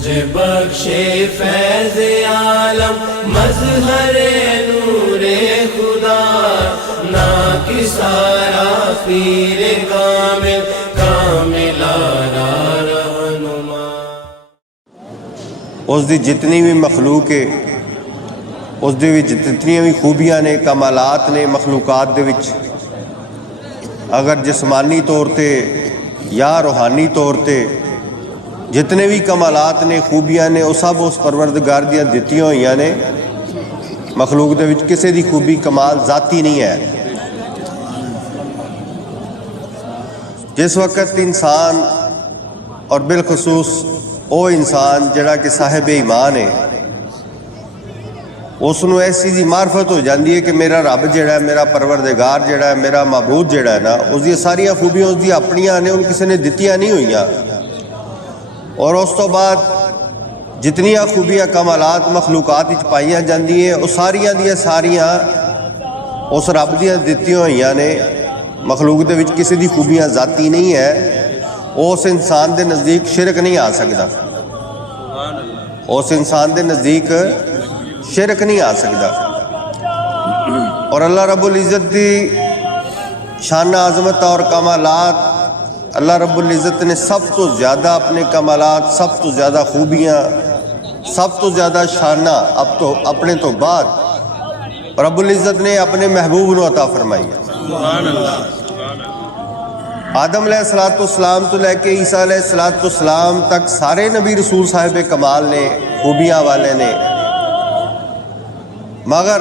मुझे बख्शे फैज़ आलम मज़हरे नूरे खुदा ना कि सारा पीर कामिल कामिलाना रहनुमा। उसकी जितनी भी मखलूक है उसदे विच जितनी भी खूबियां ने कमालात ने मखलूकात दे विच, अगर जिस्मानी तौर पर या रूहानी तौर पर जितने भी कमालात ने खूबियां ने वो सब उस परवरदिगार दियां दित्तियां होइयां ने। मखलूक दे विच किसी दी खूबी कमाल जाती नहीं है। जिस वक्त इंसान और बिलखसूस वो इंसान जिहड़ा कि साहिब ईमान है, उसनूं इस चीज़ की मार्फत हो जाती है कि मेरा रब जिहड़ा है, मेरा परवरदिगार जिहड़ा है, मेरा महबूद जिहड़ा है ना, उसकी सारिया खूबियां उसकी अपनियां ने, उन किसी ने दित्तियां नहीं हुईयां। और उस तो बाद जितनियां खूबियां कमालात मखलूकात विच पाईयां जांदियां वो सारियां दियां सारियां उस रब दियां दित्तियां होईयां ने। मखलूक दे विच किसी दी खूबियां जाती नहीं है। उस इंसान दे नज़दीक शिरक नहीं आ सकता, उस इंसान दे नज़दीक शिरक नहीं आ सकता। और अल्लाह रब्बुल इज़्ज़त दी शान आज़मत और कमालात, अल्लाह रब्बुल इज़्ज़त ने सब तो ज़्यादा अपने कमालात, सब तो ज़्यादा खूबियाँ, सब तो ज़्यादा शाना अब तो अपने तो बाद रब्बुल इज़्ज़त ने अपने महबूब को अता फरमाई है। आदम अलैहिस्सलाम तो लेके ईसा अलैहिस्सलाम तक सारे नबी रसूल साहिब कमाल ने, खूबियाँ वाले ने, मगर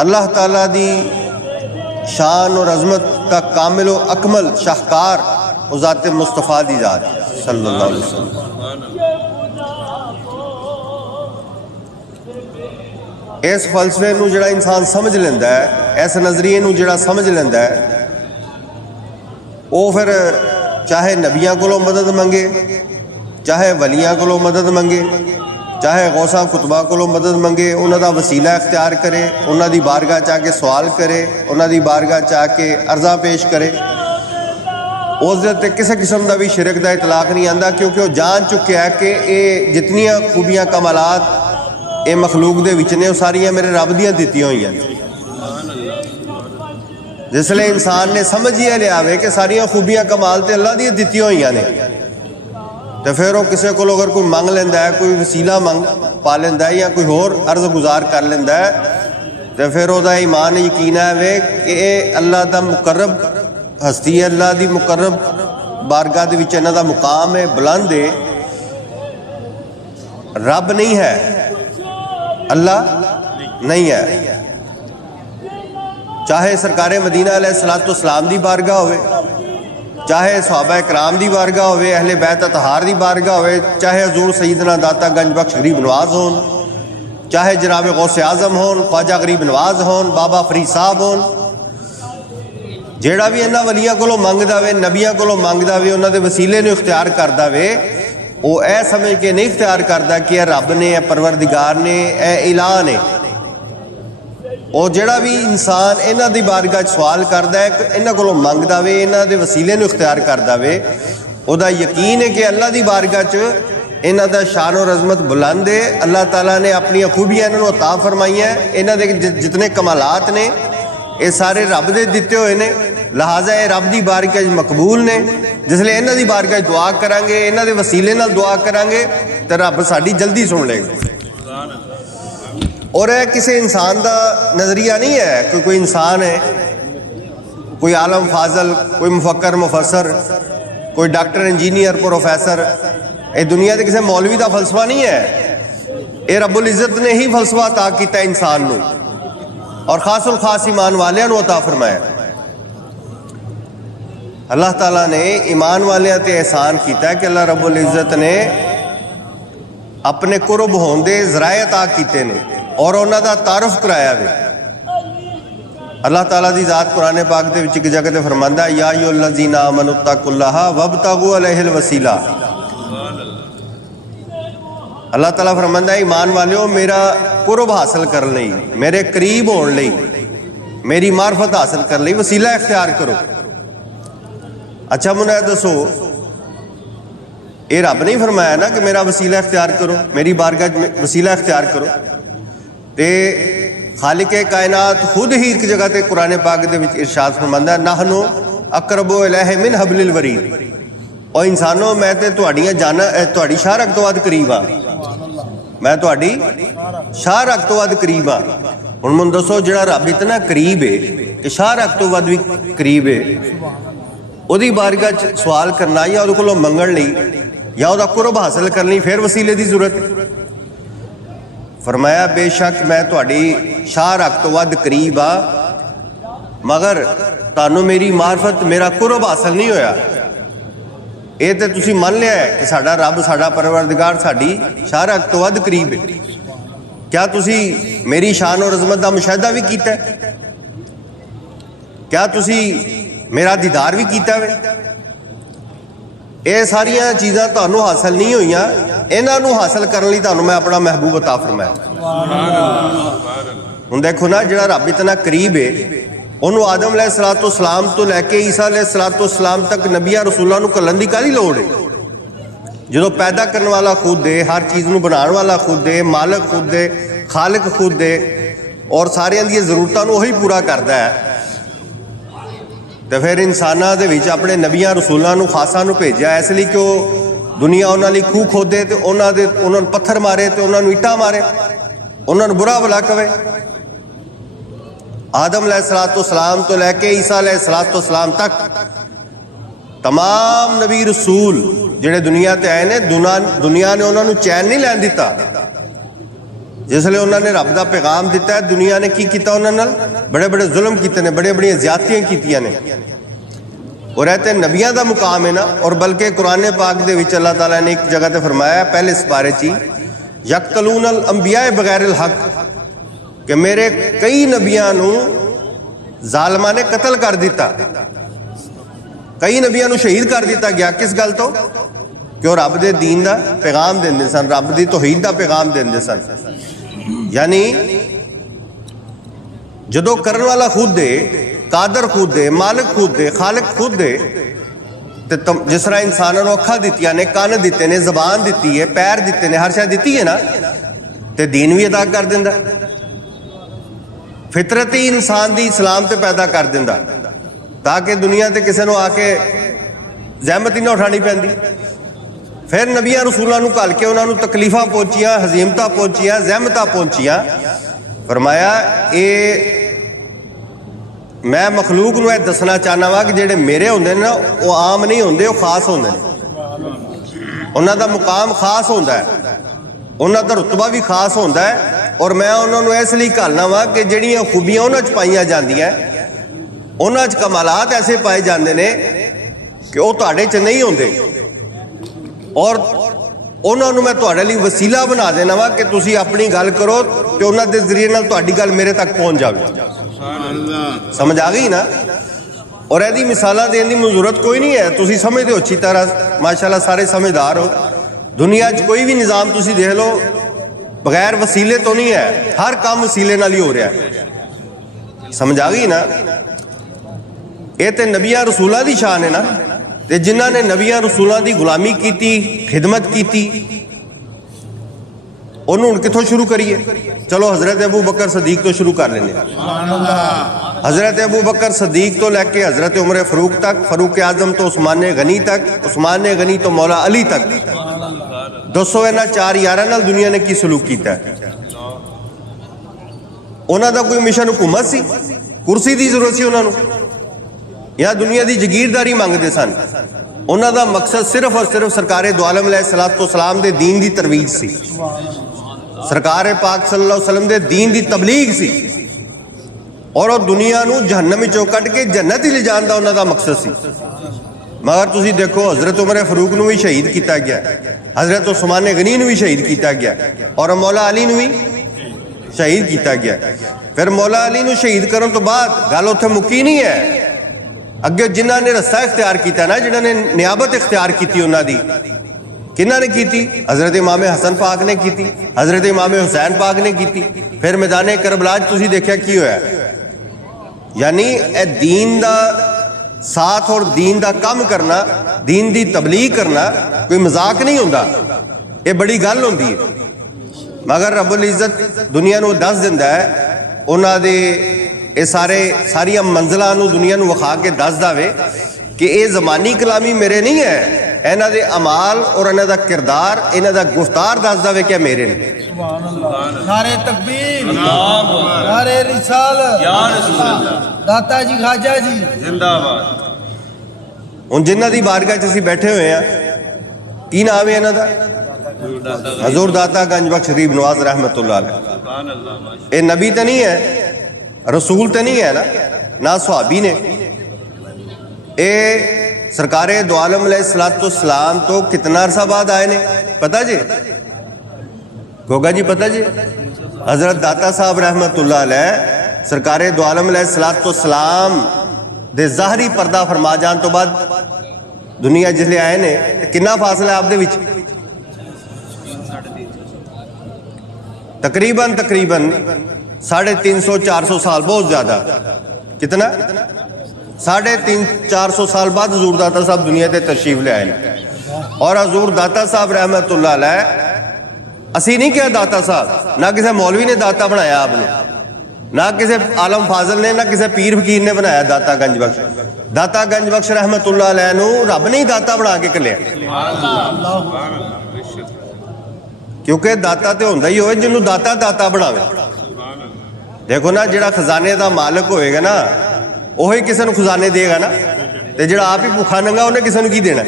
अल्लाह ताला दी शान और अज़मत का कामिल व अकमल शाहकार ज़ात मुस्तफ़ा दी ज़ात सल्लल्लाहु अलैहि वसल्लम। इस फलसफे नूं जिहड़ा इंसान समझ लेंदा है, इस नज़रिए नूं जिहड़ा समझ लेंदा है, वो फिर चाहे नबियां कोलों मदद मंगे, चाहे वलियां कोलों मदद मंगे, चाहे गौसा कुतबा कोलों मदद मंगे, उन्हां दा वसीला इख्तियार करे, उन्हां दी बारगाह च आके सवाल करे, उन्हां दी बारगाह च आके अर्जा पेश करे, उस दे किसी किस्म का भी शिरक का इतलाक नहीं आंदा, क्योंकि वो जान चुके है कि ये जितनियां खूबियां कमालात ये मखलूक दे विच ने, वो सारियां मेरे रब दियां दित्तियां होईयां। जिसले इंसान ने समझ ही लिया कि सारियां खूबियां कमाल तो अल्लाह दियां दित्तियां होईयां ने, तो फिर वो किसी को अगर कोई मंग लेंदा है, कोई वसीला मंग पा लेंदा है या कोई होर अर्ज गुजार कर लेंदा है, तो फिर वह ईमान यकीन है कि अल्लाह का मुकर्रब हस्ती है, अल्लाह की मुकर्रब बारगाह दे विच इन्हां दा मुकाम है, बुलंद है, रब नहीं है, अल्लाह नहीं है। चाहे सरकारे मदीना अलैहिस्सलाम दी बारगाह होवे, चाहे सहाबा इकराम दी बारगाह होवे, अहले बैत अतहार दी बारगाह होवे, चाहे हजूर सईदना दाता गंज बख्श गरीब नवाज होन, चाहे जनाब गौसे आजम होन, ख्वाजा गरीब नवाज होन, बाबा फरीद साहब होन, जेड़ा भी इन्हां वलियां कोलों मंगदा वे, नबियां कोलों मंगदा वे, उन्हां दे वसीले नूं इख्तियार करदा वे, वो ऐ समझ के नहीं इख्तियार करता कि यह रब ने, परवरदिगार ने, ए इलाह ने। और जेड़ा भी इंसान इन्हां दी बारगाह सवाल करता है, इन्हां कोलों मंगदा वे, इन्हां दे वसीले नूं इख्तियार करदा वे, उहदा यकीन है कि अल्लाह दी बारगाह च इन्हां दा शान और अज़मत बुलंद है। अल्लाह ताला ने अपनी खूबियां इन्हां नूं अता फरमाईयां, इन्हां दे जितने कमालात ने ये सारे रब दे दिते हुए ने, लिहाजा ये रब दी बारगाह मकबूल ने। जिसले इन्हां दी बारगाह दुआ करांगे, इन्हां दे वसीले नाल दुआ करांगे, तो रब साडी जल्दी सुन लेगा। और यह किसी इंसान का नज़रिया नहीं है कि कोई इंसान है, कोई आलम फाजल, कोई मुफक्कर मुफसर, कोई डॉक्टर इंजीनियर प्रोफैसर, ये दुनिया के किसी मौलवी का फलसफा नहीं है। ये रब्बुल इज़्ज़त ने ही फलसफा अता किया इंसान नूं, और खासुल खास ईमान वालियां नूं अता फरमाया। अल्लाह ताला ने ईमान वालियां ते एहसान किया कि अल्लाह रब्बुल इज़्ज़त ने अपने कुरब होने दे ज़राए अता कीते ने और उन्हां दा तारुफ कराया वे। अल्लाह ताला दी ज़ात कुरान पाक दे विच एक जगह ते फरमांदा, या अय्युहल्लज़ीना आमनुत्तकुल्लाह वब्तगू अलैहिल वसीला। अल्लाह ताला फरमांदा, ईमान वालियो मेरा कुरब हासिल करने लई, मेरे करीब होने लई, मेरी मार्फत हासिल करने लई वसीला इख्तियार करो। अच्छा मुझे दसो ये रब नहीं फरमाया ना कि मेरा वसीला इख्तियार करो, मेरी बारगाह वसीला इख्तियार करो। तो खालिक कायनात खुद ही एक जगह ते कुरान पाक दे विच इरशाद फरमांदा नहनु अकरबु इलैहि मिन हबलिल वरीद, और इंसानों मैं तो तुहाड़ियां जाना तुहाड़ी शाहरग तो वध करीब हाँ, मैं तुहाड़ी शाहरग तो वध करीब हाँ। हुण मैनूं दसो जिहड़ा रब इतना करीब है कि शाहरग तो वध भी करीब है, ਉਹਦੀ बारगाह च सवाल करना या ਉਹਦੇ ਕੋਲੋਂ ਮੰਗਣ ਲਈ या ਉਹਦਾ ਕੁਰਬ हासिल करने ਲਈ फिर वसीले की जरूरत। फरमाया बेशक मैं तुहाड़ी शाहरग तो वध करीब आ, मगर तुहानू मेरी मार्फत मेरा कुरब हासिल नहीं होया। ये तो तुसी मन लिया है कि साडा रब साडा परवरदिगार साडी शाहरग तो वध करीब है। क्या तुसी मेरी शान और अजमत का मुशाहिदा भी कीता है? क्या तुसी मेरा दीदार भी कीता वे? ये सारिया चीज़ां तुहानू हासिल नहीं हुई, इन्हों हासिल करने लई तुहानू मैं अपना महबूब अता फरमाया। हुण देखो ना, जिहड़ा रब इतना करीब है उन्होंने आदम अलैहिस्सलाम तो लैके ईसा अलैहिस्सलाम तक नबियां रसूलां नूं घल्लण दी काहदी लोड़ है? जो पैदा करने वाला खुद है, हर चीज़ नूं बनाने वाला खुद है, मालिक खुद है, खालिक खुद है, और सारियां दी ज़रूरतां नूं ओही पूरा करता है। तो फिर इंसानां दे विच अपने नबियां रसूलां नूं खासां नूं भेजिया इसलिए कि वो दुनिया उन्हां लई खूह खोदे तो उन्होंने पत्थर मारे तो उन्होंने ईटा मारे, उन्होंने बुरा भला कवे। आदम अलैहिस्सलाम तो लैके ईसा अलैहिस्सलाम तक तमाम नबी रसूल जिहड़े दुनिया ते आए ने, दुनिया ने उन्होंने चैन नहीं लैन दिता। जिसले उन्होंने रब का पैगाम दिता है, दुनिया ने की किया? उन्होंने बड़े बड़े जुल्म किए ने, बड़े बड़िया ज्यादतियां कीतियां ने। और रहते नबियां का मुकाम है ना। और बल्कि कुरान पाक दे विच अल्लाह ताला ने एक जगह ते फरमाया पहले इस बारे ची यक्तलूनल अंबिया बगैर हक, कि मेरे कई नबियां नूं जालमा ने कतल कर दिता, कई नबियां नूं शहीद कर दिता गया। किस गल तो? कि वो रब दे दीन का पैगाम देंदे सन, रब दी तौहीद का पैगाम देंदे सन। यानी जदों करन वाला खुद है, कादर खुद है, मालिक खुद है, खालिक खुद है, तो जिस तरह इंसानों को अखा दित्तियां ने, कान दिते ने, जबान दी है, पैर दिते ने, हर शय दी है ना, तो दीन भी अदा कर दिंदा। फितरत ही इंसान दी इस्लाम ते पैदा कर दिंदा, ताकि दुनिया ते किसी को आके जहमत ही ना उठानी पैंदी। फिर नबियां रसूलां नूं घल के उन्होंने तकलीफां पहुंचियां, हजीमतां पहुंचियां, जहमतां पहुंचियां। फरमाया ये मैं मखलूक नूं दसना चाहना वा कि जिहड़े मेरे हुंदे ने ना, वो आम नहीं हुंदे, वो खास हुंदे ने। उन्हां दा मुकाम खास हुंदा है, उन्हां दा रुतबा भी खास हुंदा है। और मैं उन्होंने इसलिए घलना वा कि जिहड़ियां खूबियां उन्हां च पाईयां जांदियां, उन्हां च कमालात ऐसे पाए जाते हैं कि वो तुहाडे च नहीं होंदे। और उन्होंने मैं तुहाडे लई वसीला बना देना वा कि तुसीं अपनी गल करो तो उन्हां दे जरिए नाल तुहाडी गल मेरे तक पहुँच जाए। समझ आ गई ना? और यदि मिसालां देने की जरूरत कोई नहीं है, तुसीं समझदे हो अच्छी तरह, माशाअल्लाह सारे समझदार हो। दुनिया च कोई भी निज़ाम तुसीं देख लो बगैर वसीले तो नहीं है, हर काम वसीले नाल ही हो रहा है। समझ आ गई ना? ये तो नबियां रसूलां दी शान है ना। ते जिन्हां ने नबियां रसूलां दी गुलामी की, खिदमत की, उन्होंने हुण कित्थों शुरू करिए? चलो हज़रत अबू बकर सदीक तो शुरू कर लेने। हज़रत अबू बकर सदीक तो लैके हज़रत उमर फ़ारूक तक, फ़ारूक आज़म तो उस्मान गनी तक, उस्मान गनी तो मौला अली तक, दसो इन्हां चार यारां नाल दुनिया ने की सलूक किया? उन्हां दा कोई मिशन हुकूमत सी? कुर्सी की जरूरत सी उन्हां नूं, या दुनिया की जगीरदारी मंगते सन? उन्हां दा मकसद सिर्फ और सिर्फ सरकारे दो आलम अलैहिस्सलाम दे दीन की तरवीज सी, सरकार पाक सल्लल्लाहु अलैहि वसल्लम दे दीन की तबलीग सी। और वो दुनिया नूं जहन्नम विचों कढ के जन्नत ही ले जाण दा उन्हां दा मकसद सी। मगर तुसीं देखो हज़रत उमर फ़ारूक नूं भी शहीद किया गया, हज़रत उस्मान गनी नूं भी शहीद किया गया, और मौला अली नूं भी शहीद किया गया। फिर मौला अली नूं शहीद करन तो बाद गल उत्थे मुक्की नहीं है। अगे जिन्हां ने रस्ता इख्तियार किया ना, जिन्हां ने नियाबत इख्तियार की उन्हां दी, किन्हां ने की? हज़रत इमाम हसन पाक ने की, हज़रत इमाम हुसैन पाक ने की। फिर मैदान करबला तुसीं देखिया की होया। यानी ए दीन दा साथ और दीन का काम करना, दीन की तबलीग करना कोई मजाक नहीं होता, ये बड़ी गल होती है। मगर रब्बुल इज़्ज़त दुनिया को दस दिंदा है, उन्होंने ये सारिया मंजिलों को दुनिया को विखा के दस दे कि ये ज़मानी कलामी मेरे नहीं है, इन्हों के अमाल और इन्हों का किरदार, इन्हों का गुफ्तार दस दे क्या मेरे ने। नारे तकबीर, नारे रिसालत, दाता जी खाजा जी जिंदाबाद। हुण जिन्हां दी बारगाह च असीं बैठे हुए हैं, की नाम है इन्हां दा? हजूर दाता गंज बख्श शरीफ नवाज रहमतुल्लाह अलैह। ये नबी तो नहीं है, रसूल तो नहीं है ना सहाबी ने। ये सरकारे दो आलम अलैहिस्सलाम तो कितना अरसा बाद आए ने, पता जी? गोगा जी पता जी? हजरत दाता साहब रहमतुल्लाह अलैह सरकारे दो आलम अलैहिस्सलाम दे ज़ाहरी पर्दा फरमा जान तो बाद दुनिया जिसले आए ने, कितना फासला है आपदे विच? तकरीबन 350-400 साल, बहुत ज्यादा। कितना? 350-400 साल बाद हजूर दाता साहब दुनिया ते तशरीफ ले आए। और हजूर दाता साहब रहमतुल्लाह अलैह, असी नहीं क्या दाता साहब, ना किसी मौलवी ने दाता बनाया आपने, ना किसी आलम फाजल ने, ना किसी पीर फकीर ने बनाया दाता गंज बख्श। दाता गंज बख्श रहमतुल्लाह अलैह नू रब ने ही दाता बना के कलिया, क्योंकि दाता तो होंदा ही होए जिन्होंने दाता दाता बनावे। देखो ना, जिहड़ा खजाने का मालिक होएगा ना, वही किसी को खजाने देगा ना, तो जिहड़ा आप ही भुखा नंगा उन्हें किसी को की देना।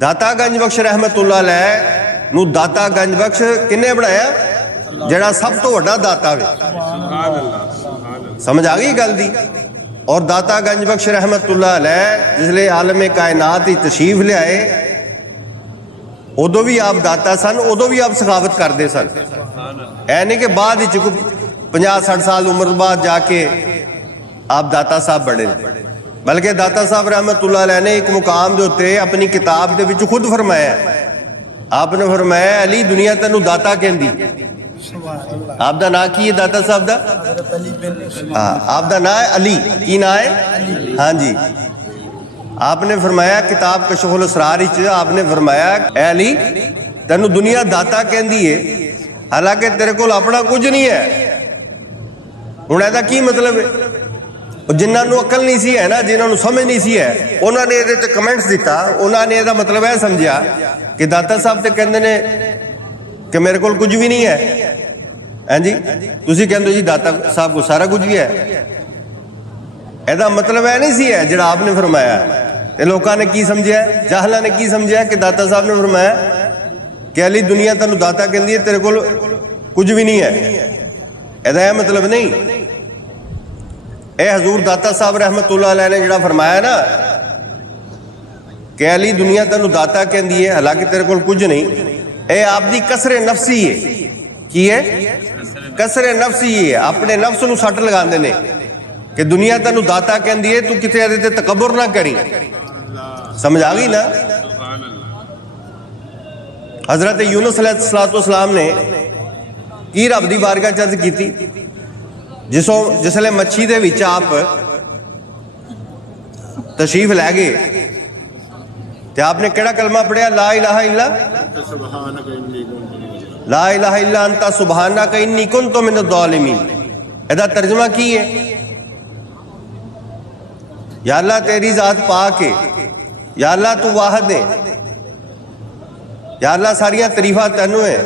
दाता गंज बख्श रहमतुल्लाह अलैह नू दाता गंज बख्श किन्ने बनाया? जिहड़ा सब तो वड्डा दाता वे। समझ आ गई गल दी? और दाता गंज बख्श रहमतुल्लाह अलैह जिसले आलम कायनात ही तशरीफ ले आए, उदों भी आप दाता सन, उदों भी आप सखावत करते सन। ऐ नहीं कि बाद 50-60 साल उम्र बाद जाके आप दाता साहब बने, बल्कि दाता साहब रहमतुल्लाह अलैह ने एक मुकाम के उत्ते अपनी किताब के विच खुद फरमाया, आपने फरमाया अली दुनिया तेनू दाता कहंदी। आपका नाम की है दाता साहब का? हाँ, आपका नाम है अली। की नाम है? हाँ जी। आपने फरमाया किताब कशफुल असरार आपने फरमाया ऐ अली तेनू दुनिया दाता कहंदी है, हालांकि तेरे को अपना कुछ नहीं है। हुण इहदा की मतलब है? जिन्होंने अकल नहीं सी है ना, जिन्होंने समझ नहीं सी है, उन्होंने ये कमेंट्स दिता, उन्होंने यदा मतलब यह समझा कि दाता साहब तो कहते ने कि मेरे को कुछ भी नहीं है। हाँ जी, तुसी कहते जी दाता साहब को सारा कुछ भी है। यदा मतलब यह नहीं सी है जिहड़ा आपने फरमाया। ते लोगों ने की समझा, जाहला ने की समझा कि दाता साहब ने फरमाया कि अली दुनिया तेनू दाता कहती है, तेरे को कुछ भी नहीं है। यदा यह मतलब नहीं। ए हजूर दाता साहब रहमतुल्लाह अलैह ने जिहड़ा फरमाया ना कि अली दुनिया तेनू दाता कहती है, हालांकि तेरे को कुछ नहीं, ये आपकी कसरे नफसी है। की है? कसरे नफसी है। अपने नफ्स नू सट लगाते ने कि दुनिया तेनू दाता कहती है, तू किते इहदे ते तकब्बुर ना करी। समझ आ गई ना? हजरत यूनुस अलैहिस्सलाम ने की रब दी बारगाह च अर्ज की, जिसले मच्छी दे विच आप तशरीफ लै गए ते आपने केड़ा कलमा पढ़िया? ला इलाहा इल्ला अंता सुबहानक इन्नी कुन्तु मिनज़ ज़ालिमीन। इहदा तर्जुमा की है? या अल्लाह तेरी जात पाक है, या अल्लाह तू वाहिद है, या अल्लाह सारियां तरीफा तैनू है।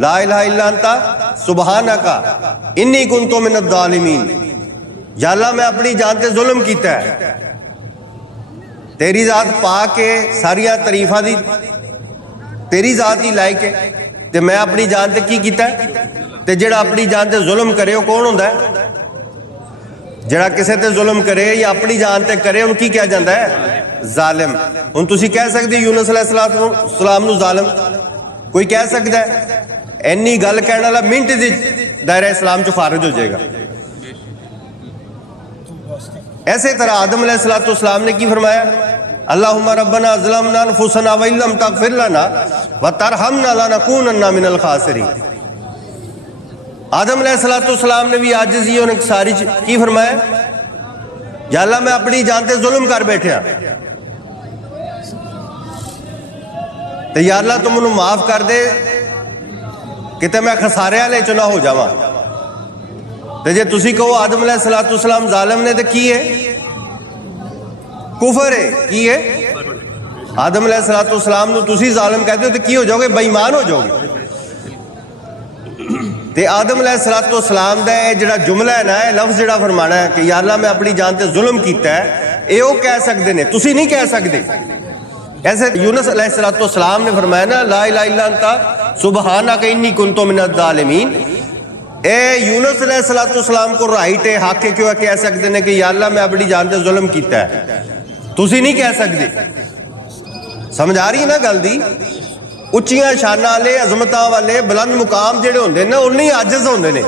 ला इलाहा इल्ला अंता सुबहानक इन्नी कुन्तु मिनज़ ज़ालिमीन। या अल्लाह मैं अपनी जान ते जुल्म कीता है, तेरी जात पाक है, सारिया तरीफा दी तेरी जात ही लायक है, ते मैं अपनी जान ते की कीता है? ते जेड़ा अपनी जान ते जुल्म करे वो कौन होंदा है? जेड़ा किसी ते जुल्म करे या अपनी जान ते करे उन की क्या जाता है? जालिम। हुण तुसीं कह सकदे यूनुस अलैहिस्सलाम नूं जालिम? कोई कह सकता है? इन्नी गल कहने वाला मिनट दी दायरा इस्लाम चो फारिज हो जाएगा। ऐसे तरह आदम अलैहिस्सलाम ने की फरमाया? अल्लाहुम्मा रब्बना ज़लमना अनफुसना व इल्लम तग़फिर लना व तरहमना लनकूनन्ना मिनल खासिरीन। आदम अलैहिस्सलाम ने भी आजिज़ी और सारी की फरमाया? या अल्लाह मैं अपनी जान ते जुल्म कर बैठा ते या अल्लाह तू मैनू माफ कर दे किते मैं खसारे वाले चो ना हो जावां। ते जे तुसी कहो आदम अलैहिस्सलाम जालिम ने, तो की है? कुफर है। की है? आदम अलैहिस्सलाम नू तुसी जालिम कहते हो तो की हो जाओगे? बेईमान हो जाओगे। ते आदम अलैहिस्सलाम दा जिहड़ा जुमला है ना, लफ्ज़ जिहड़ा फरमाना है कि या अल्लाह मैं अपनी जान ते जुल्म कीता है, ये वो कह सकते ने, तुसी नहीं कह सकते। ऐसे यूनुस अलैहिस्सलाम ने फरमाया ना, ला इलाहा इल्ला अंता सुबहानका इन्नी कुन्तु मिनज़ ज़ालिमीन। ए यूनुस अलैहिस्सलाम को राइट है, हक है, क्यों कह सकते हैं कि या अल्लाह मैं अपनी जान ते जुल्म कीता है, तुसी नहीं कह सकते। समझ आ रही है ना गल दी? उच्चियां शानां वाले, अजमतां वाले, बुलंद मुकाम जिहड़े होंदे ने, उन्नी आजिज़ होंदे ने,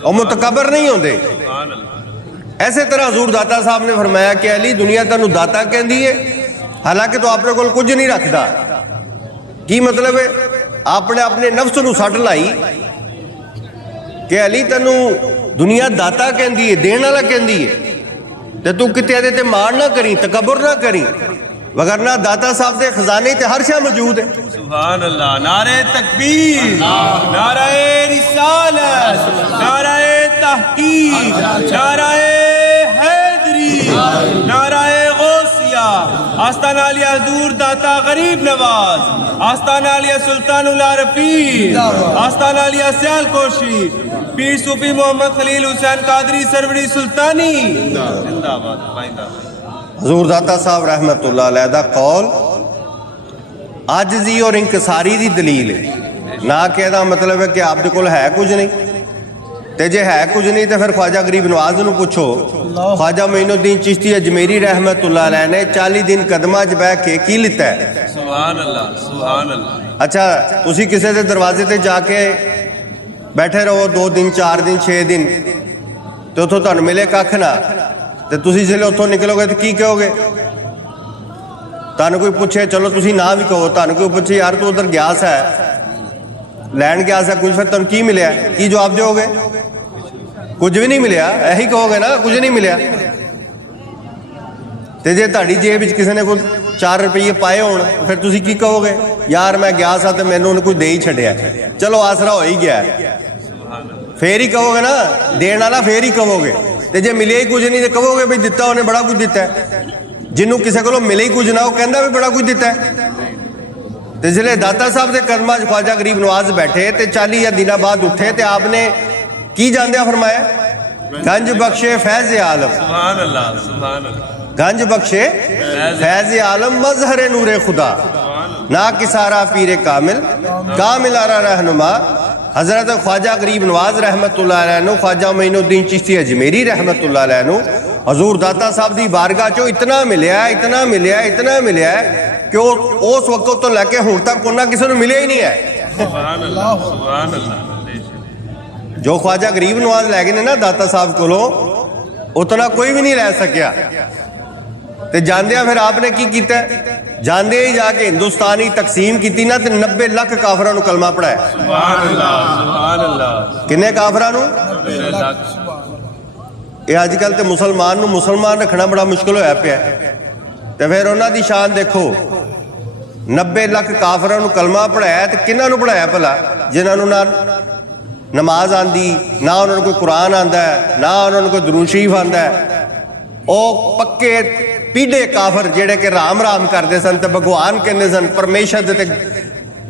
और मुतकबर नहीं होंदे। ऐसे तरह हजूर दाता साहब ने फरमाया कि अली दुनिया तैनू दाता कहती है, हालांकि तो अपने कोल कुछ नहीं रखता। की मतलब है? आपने अपने नफ्स नू सट लाई कि अली तैनू दुनिया दाता कहती है, देने वाला कहती है, तो तू किते ਇਹਦੇ ਤੇ मार ना करी, तकबर ना करी, वगरना दाता साहब के खजाने ते हर शय मौजूद है। सुभान अल्लाह। नारे तकबीर, नारे रिसालत, नारे तहकीक, नारे हैदरी, नारे गौसिया, आस्ताना आलिया हजूर दाता गरीब नवाज, आस्ताना आलिया सुल्तानुल आरफीन, आस्ताना आलिया सियालकोशी, पीर सूफी मोहम्मद खलील हुसैन कादरी सरवरी सुल्तानी जिंदाबाद। हजूर दाता साहब रहमतुल्लाह अलैह दा कौल आजिज़ी और इंकसारी दी दलील है ना, कि ਇਹਦਾ मतलब है कि आपके कोल है कुछ नहीं, ते जे है कुछ नहीं तो फिर ख्वाजा गरीब नवाज नू पूछो। ख्वाजा मोइनुद्दीन चिश्ती अजमेरी रहमतुल्लाह अलैह ने 40 दिन कदमां 'च बैठ के की लिता है? सुभान अल्लाह, सुभान अल्लाह। अच्छा तुसी किसी के दरवाजे ते जाके बैठे रहो 2 दिन 4 दिन 6 दिन, तो उतों तुहानू मिले कख ना, तो तुसी जिसले उतों निकलोगे तो की कहोगे? तुहानू कोई पूछे, चलो तुसी ना भी कहो, तुहानू कोई पूछे यार तू उधर गया सा लैन गया सा कुछ, फिर तुहानू की मिले? की जवाब दोगे? कुछ भी नहीं मिले, यही कहोगे ना, कुछ नहीं मिले। तो जे तुहाडी जेब विच किसी ने कोई 4 रुपये पाए होण, फिर तुसी की कहोगे? यार मैं गया सा तो मैनू उन्हें कुछ दे ही छड्डिया, चलो आसरा हो ही गया, फिर ही कहोगे ना, देने वाला फिर ही कहोगे। तो जे मिले ही कुछ नहीं तो कहोगे भाई दिता उन्हें बड़ा कुछ दिता है। जिन्हों किसी को मिले ही कुछ ना, वो कहता भी बड़ा कुछ दिता है। तो जिले दाता साहब के कदमां ख्वाजा गरीब नवाज बैठे तो 40 दिन बाद उठे तो आपने की जानदिया फरमाया, गंज बख्शे फैज़ आलम, सुभान अल्लाह, सुभान अल्लाह। गंज बख्शे फैज़ आलम मजहर नूरे खुदा, ना किसारा पीरे कामिल, कामिल आरा रहनुमा। हजरत ख्वाजा गरीब नवाज रहमतुल्लाह अलैह नु, ख्वाजा मोइनुद्दीन चिश्ती अजमेरी रहमतुल्लाह अलैह नु हजूर दाता साहब की बारगाह चो इतना मिलया, इतना मिलया, इतना मिलया कि उस वक्त तो लैके हुण तक उन्ना किसी को मिले ही नहीं है। सुभान अल्लाह, सुभान अल्लाह। जो ख्वाजा गरीब नवाज लै गए ना दाता साहब कोलों, उतना कोई भी नहीं लै सकिया। तो जांदिया फिर आपने की किया? जांदे ही जाके हिंदुस्तानी तकसीम की ना, तो 90 लाख काफरां नूं कलमा पढ़ाया। सुभान अल्लाह, सुभान अल्लाह। किन्ने काफरां नूं? 90 लाख। ये अजकल तो मुसलमान नूं मुसलमान रखना बड़ा मुश्किल होया पिया। तो फिर उन्हां दी शान देखो, 90 लाख काफरां नूं कलमा पढ़ाया, तो किन्हां नूं पढ़ाया भला? जिन्हां नूं ना नमाज आंदी, ना उन्होंने कोई कुरान आंदा है, ना उन्होंने कोई दुरूद शरीफ आंदा है। ਉਹ पक्के पीढ़े काफर जेड़े कि राम राम करते सन, तो भगवान कहते सन, परमेश्वर ते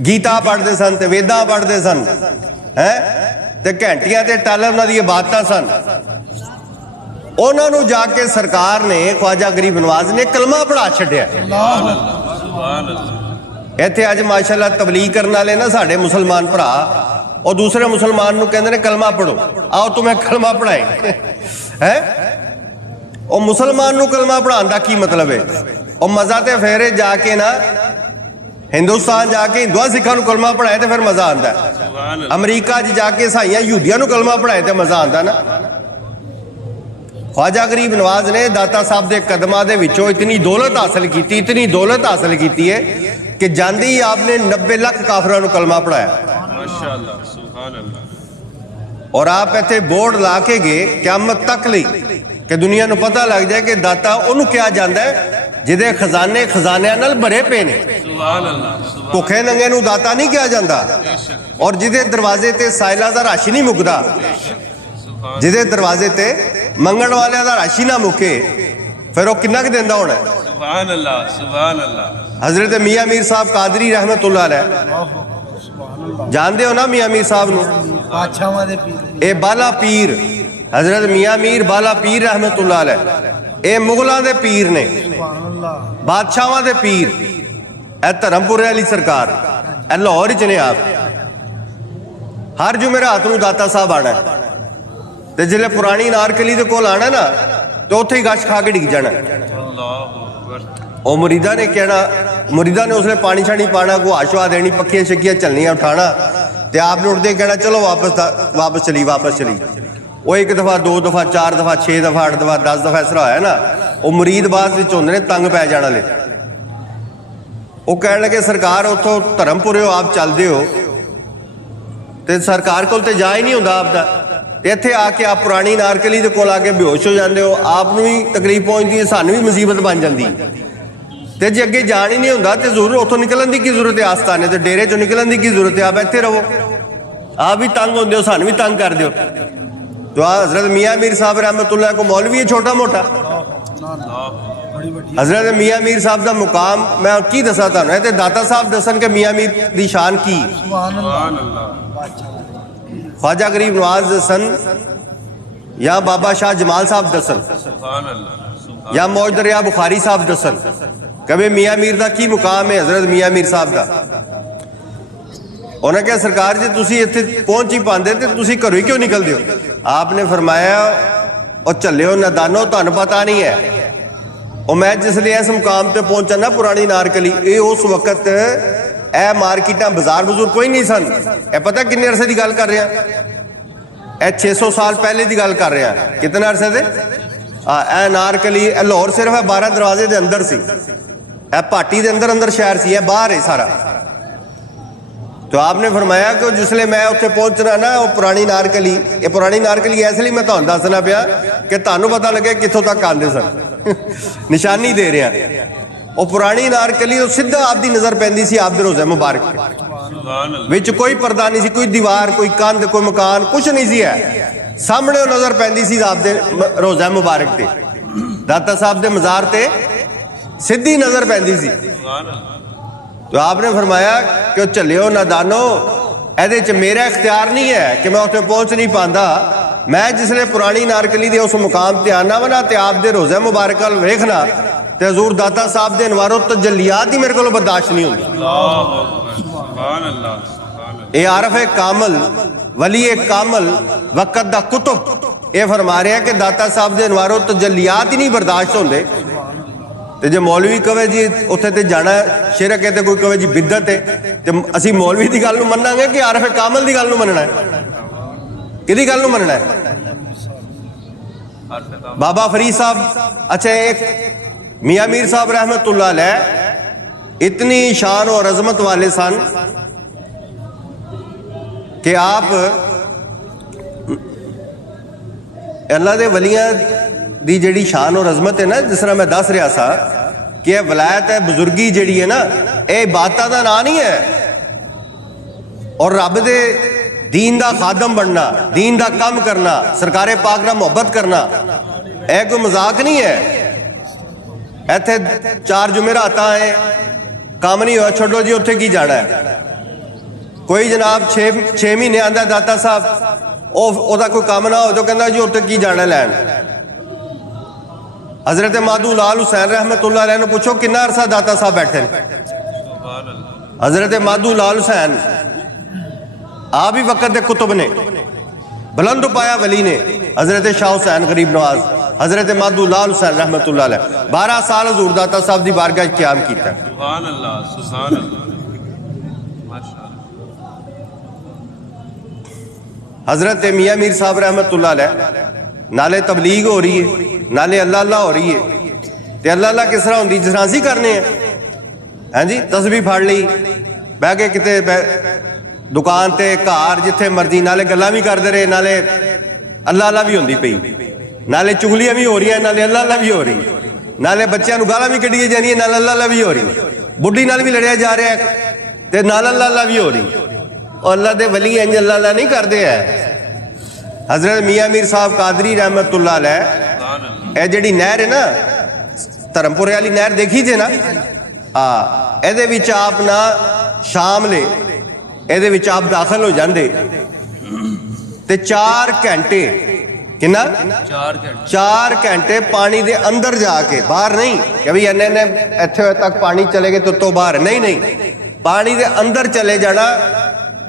गीता पढ़ते सन, तो वेदा पढ़ते सन, है तो घंटियां ते टल उन्हां दी इबादतां सन। उन्होंने जाके सरकार ने, ख्वाजा गरीब नवाज ने कलमा पढ़ा छड्डिया। इत्थे अज माशाअल्लाह तबलीग करने वाले ना साडे मुसलमान भरा, और दूसरे मुसलमान नूं कहंदे ने कलमा पढ़ो, आओ तुम्हें कलमा पढ़ाए है। और मुसलमान नूं कलमा पढ़ाने का की मतलब है? और मजा तो फिर जाके ना हिंदुस्तान जाके हिंदुआ सिखा नूं कलमा पढ़ाए तो फिर मजा आता है। अमरीका जाके ईसाइयां यहूदियां नूं कलमा पढ़ाए तो मजा आता ना। ख्वाजा गरीब नवाज ने दाता साहब के कदमां दे विचों इतनी दौलत हासिल की, इतनी दौलत हासिल की है कि जांदे ही आपने 90 लाख काफरां नूं कलमा पढ़ाया। माशाअल्लाह, सुभान अल्लाह। और आप इत्थे बोर्ड ला के गए क़यामत तक लई ਕਿ ਦੁਨੀਆ ਨੂੰ ਪਤਾ ਲੱਗ ਜਾਏ ਕਿ ਦਾਤਾ ਉਹਨੂੰ ਕਿਹਾ ਜਾਂਦਾ ਹੈ ਜਿਹਦੇ ਖਜ਼ਾਨੇ ਖਜ਼ਾਨਿਆਂ ਨਾਲ ਭਰੇ ਪਏ ਨੇ। ਸੁਭਾਨ ਅੱਲਾਹ ਸੁਭਾਨ ਭੁੱਖੇ ਨੰਗੇ ਨੂੰ ਦਾਤਾ ਨਹੀਂ ਕਿਹਾ ਜਾਂਦਾ, ਔਰ ਜਿਹਦੇ ਦਰਵਾਜ਼ੇ ਤੇ ਸਾਇਲਾਂ ਦਾ ਰਾਸ਼ੀ ਨਹੀਂ ਮੁੱਕਦਾ, ਜਿਹਦੇ ਦਰਵਾਜ਼ੇ ਤੇ ਮੰਗਣ ਵਾਲਿਆਂ ਦਾ ਰਾਸ਼ੀ ਨਾ ਮੁੱਕੇ, ਫਿਰ ਉਹ ਕਿੰਨਾ ਕੁ ਦਿੰਦਾ ਹੋਣਾ। ਸੁਭਾਨ ਅੱਲਾਹ ਸੁਭਾਨ ਅੱਲਾਹ। हजरत मियाँ मीर साहब कादरी रहमतुल्लाह अलैह, जानते हो ना मियाँ मीर साहब ਨੂੰ? ਬਾਦਸ਼ਾਹਾਂ ਦੇ ਪੀਰ ਇਹ ਬਾਲਾ ਪੀਰ हजरत मियाँ मीर बाला पीर रहमतुल्लाह अलैह ਇਹ ਮੁਗਲਾਂ ਦੇ ਪੀਰ ਨੇ, ਸੁਭਾਨ ਅੱਲਾਹ। ਬਾਦਸ਼ਾਹਾਂ ਦੇ ਪੀਰ। ਇਹ ਧਰਮਪੁਰੇ ਵਾਲੀ ਸਰਕਾਰ, ਇਹ ਲਾਹੌਰ ਚ ਨੇ ਆਪ। ਹਰ ਜੁਮੇਰਾਤ ਨੂੰ ਦਾਤਾ ਸਾਹਿਬ ਆਣਾ ਤੇ ਜਿਹੜੇ ਪੁਰਾਣੀ ਨਾਰਕਲੀ ਦੇ ਕੋਲ ਆਣਾ ਨਾ ਤੇ ਉੱਥੇ ਹੀ ਗਸ਼ ਖਾ ਕੇ ਡਿੱਗ ਜਾਣਾ। ਅੱਲਾਹੁ ਅਕਬਰ। ਉਹ ਮੁਰੀਦਾਂ ਨੇ ਕਹਿਣਾ, ਮੁਰੀਦਾਂ ਨੇ ਉਸਲੇ ਪਾਣੀ ਛਾਣੀ ਪਾਣਾ, ਗੁਆ ਸ਼ੁਆ ਦੇਣੀ, ਪੱਕੀਆਂ ਛੱਕੀਆਂ ਚੱਲਣੀਆਂ ਉਠਾਣਾ ਤੇ ਆਪ ਨੇ ਉੱਠਦੇ ਕਹਿਣਾ ਚਲੋ ਵਾਪਸ ਚਲੀ। ਉਹ ਇੱਕ ਦਫਾ, ਦੋ ਦਫਾ, ਚਾਰ ਦਫਾ, 6 ਦਫਾ, 8 ਦਫਾ, 10 ਦਫਾ ਇਸ ਤਰ੍ਹਾਂ ਹੋਇਆ ਨਾ, ਉਹ ਮੁਰੀਦ ਬਾਅਦ ਵਿੱਚ ਹੁੰਦੇ ਨੇ ਤੰਗ ਪੈ ਜਾਣ ਵਾਲੇ। ਉਹ ਕਹਿਣ ਲੱਗੇ ਸਰਕਾਰ ਉੱਥੋਂ ਧਰਮਪੁਰੇ ਆਪ ਚੱਲਦੇ ਹੋ ਤੇ ਸਰਕਾਰ ਕੋਲ ਤੇ ਜਾ ਹੀ ਨਹੀਂ ਹੁੰਦਾ ਆਪ ਦਾ, ਤੇ ਇੱਥੇ ਆ ਕੇ ਆਪ ਪੁਰਾਣੀ ਨਾਰਕਲੀ ਦੇ ਕੋਲ ਆ ਕੇ ਬੇਹੋਸ਼ ਹੋ ਜਾਂਦੇ ਹੋ, ਆਪ ਨੂੰ ਵੀ ਤਕਲੀਫ ਪਹੁੰਚਦੀ ਹੈ, ਸਾਨੂੰ ਵੀ ਮੁਸੀਬਤ ਬਣ ਜਾਂਦੀ। ਤੇ ਜੇ ਅੱਗੇ ਜਾਣ ਹੀ ਨਹੀਂ ਹੁੰਦਾ ਤੇ ਜ਼ਰੂਰ ਉੱਥੋਂ ਨਿਕਲਣ ਦੀ ਕੀ ਜ਼ਰੂਰਤ ਹੈ, ਆਸਤਾਨੇ ਤੇ ਡੇਰੇ ਚੋਂ ਨਿਕਲਣ ਦੀ ਕੀ ਜ਼ਰੂਰਤ ਹੈ, ਆਪ ਇੱਥੇ ਰਹੋ। ਆਪ ਵੀ ਤੰਗ ਹੁੰਦੇ ਹੋ, ਸਾਨੂੰ ਵੀ ਤੰਗ ਕਰਦੇ ਹੋ। तो हजरत मियाँ मीर साहब रहमतुल्लाह को मौलवी है छोटा मोटा, हजरत मियाँ मीर साहब का मुकाम मैं की दसा तुहानू, ते दाता साहब दसन के मियाँ मीर दी शान की। ਸੁਭਾਨ ਸੁਭਾਨ ਅੱਲਾਹ। ਅੱਲਾਹ ख्वाजा गरीब नवाज दसन या बाबा शाह जमाल साहब दसन ਸੁਭਾਨ ਅੱਲਾਹ ਸੁਭਾਨ या मौज दरिया बुखारी साहब दसन कभी मियाँ मीर का की मुकाम है हजरत मियाँ मीर साहब का। उन्हें कहा सरकार जी तुसी इत्थे पहुंच ही पाते तो तुसी घरों ही क्यों निकलते हो? आपने फरमाया और चलियो नादानो, तुहानू पता नहीं है। और मैं जिसलिए इस मुकाम पर पहुंचा ना पुरानी नारकली, ये उस वक्त ए मार्केटा बाजार बजूर कोई नहीं सन। ए पता किन्ने अरसे की गल कर रहे हैं? ए 600 साल पहले की गल कर रहे हैं। कितने अरसे से? ए नारकली ए लाहौर सिर्फ 12 दरवाजे के अंदर सी, ए भाटी के अंदर शहर सी, बाहर है सारा। तो आपने फरमाया कि जिसले मैं उत्थे पहुंचना ना, वो पुरानी नारकली, ये पुरानी नारकली इसलिए मैं तुहानू दसना पिया कि तुहानू पता लगे कित्थों तक आंदे सन। निशानी दे रहे हैं। वो पुरानी नारकली वो सीधा आपकी नज़र पैंदी सी आप दे रोज़े मुबारक ਸੁਭਾਨ ਅੱਲਾਹ विच कोई पर्दा नहीं सी, कोई दीवार, कोई कंध, कोई मकान, कुछ नहीं सी है। सामने नज़र पैंदी सी आप दे रोज़े मुबारक ते, दाता साहब दे मज़ार ते सीधी नज़र पैंदी सी। ਸੁਭਾਨ ਅੱਲਾਹ तो आपने फरमाया कि चलियो नादानो, ए मेरा इख्तियार नहीं है कि मैं उत्थे पहुंच नहीं पाता। मैं जिसले पुरानी नारकली दे उस मुकाम ते आना वा ना, ते आप दे रोज़े मुबारक वेखना ते हजूर दाता साहब दे अनवारो तजल्लियात ही मेरे को बर्दाश्त नहीं होंदी। ਅੱਲਾਹੁ ਅਕਬਰ। ਸੁਭਾਨ ਅੱਲਾਹ ਸੁਭਾਨ ਅੱਲਾਹ। ये आरफ है कामल, वली है कामल, वक़्त दा कुतुब ये फरमा रहे हैं कि दाता साहब दे अनवारो तजल्लियात ही नहीं बर्दाश्त होंदे। तो जो मौलवी कहे जी उत्थे ते जाना शिरक है, तो कोई कहे जी बिदत है, तो असी मौलवी की गल मनांगे कि आरफ कामल की गल मनना है? किहदी गल मनना है? बाबा फरीद साहब, अच्छा एक मियाँ मीर साहब रहमतुल्लाह अलैह इतनी शान और अजमत वाले सन कि आप अल्लाह दे वलियां दी जिहड़ी शान और अजमत है ना, जिस तरह मैं दस रहा था कि यह वलायत है, बुजुर्गी जिहड़ी है ना, यह इबादत का नाम नहीं है। और रब दे दीन दा खादम बनना, दीन दा काम करना, सरकारे पाक नाल मुहब्बत करना, यह कोई मजाक नहीं है। इत्थे 4 जुमेरात है, काम नहीं होया, छोड़ो जी उत्थे की जाना है। कोई जनाब 6 महीने आंदा दाता साहब, ओदा कोई काम ना हो तो कहंदा जी उत्थे की जाना लैन। हजरत मादू लाल हुसैन रहमतुल्लाह अलैह ने पूछो कितना अरसा दाता साहब बैठे। ਸੁਭਾਨ ਅੱਲਾਹ हजरत मादू लाल हुसैन आप ही वक्त के कुतुब ने, बुलंद पाया वली ने, हजरत शाह हुसैन गरीब नवाज, हजरत मादू लाल हुसैन रहमतुल्लाह अलैह 12 साल हजूर दाता साहब की बारगाह क़याम किया। ਸੁਭਾਨ ਅੱਲਾਹ ਸੁਭਾਨ ਅੱਲਾਹ ਮਾਸ਼ਾ ਅੱਲਾਹ। हजरत मियाँ मीर साहब रहमतुल्लाह अलैह नाले तबलीग हो रही है, नाले अल्लाह अल्लाह हो रही है। तो अल्लाह अल्लाह किस तरह होंगी जिस तरह असीं करने हैं? हैं जी, तस्बीह फड़ ली, बह के किते दुकान ते, घर, जिथे मर्जी, नाले गल्लां भी करते रहे, नाले अल्लाह अल्लाह भी होंदी पई, ਨਾਲੇ ਚੁਗਲੀਆਂ ਵੀ ਹੋ ਰਹੀਆਂ, ਨਾਲੇ ਅੱਲਾ ਅੱਲਾ ਵੀ ਹੋ ਰਹੀ, ਨਾਲੇ ਬੱਚਿਆਂ ਨੂੰ ਗਾਲਾਂ ਵੀ ਕੱਢੀਆਂ ਜਾਂਦੀਆਂ, ਨਾਲ ਅੱਲਾ ਅੱਲਾ ਵੀ ਹੋ ਰਹੀ, ਬੁੱਢੀ ਨਾਲ ਵੀ ਲੜਿਆ ਜਾ ਰਿਹਾ ਤੇ ਨਾਲ ਅੱਲਾ ਅੱਲਾ ਵੀ ਹੋ ਰਹੀ। ਉਹ ਅੱਲਾ ਦੇ ਵਲੀ ਇੰਜ ਅੱਲਾ ਅੱਲਾ ਨਹੀਂ ਕਰਦੇ ਹੈ। हजरत मियाँ मीर साहब कादरी रहमतुल्लाह अलैह ਇਹ ਜਿਹੜੀ ਨਹਿਰ ਹੈ ਨਾ ਧਰਮਪੁਰੇ ਵਾਲੀ ਨਹਿਰ ਦੇਖੀ ਜੇ ਨਾ ਇਹਦੇ ਵਿੱਚ ਆਪ ਨਾ ਸ਼ਾਮਲੇ ਇਹਦੇ ਵਿੱਚ ਆਪ ਦਾਖਲ ਹੋ ਜਾਂਦੇ ਤੇ 4 ਘੰਟੇ ਕਿੰਨਾ 4 ਘੰਟੇ ਪਾਣੀ ਦੇ ਅੰਦਰ ਜਾ ਕੇ ਬਾਹਰ नहीं कि भाई इन्ने ਇੱਥੇ तक पानी चले गए तो बाहर नहीं पानी ਦੇ ਅੰਦਰ चले जाना।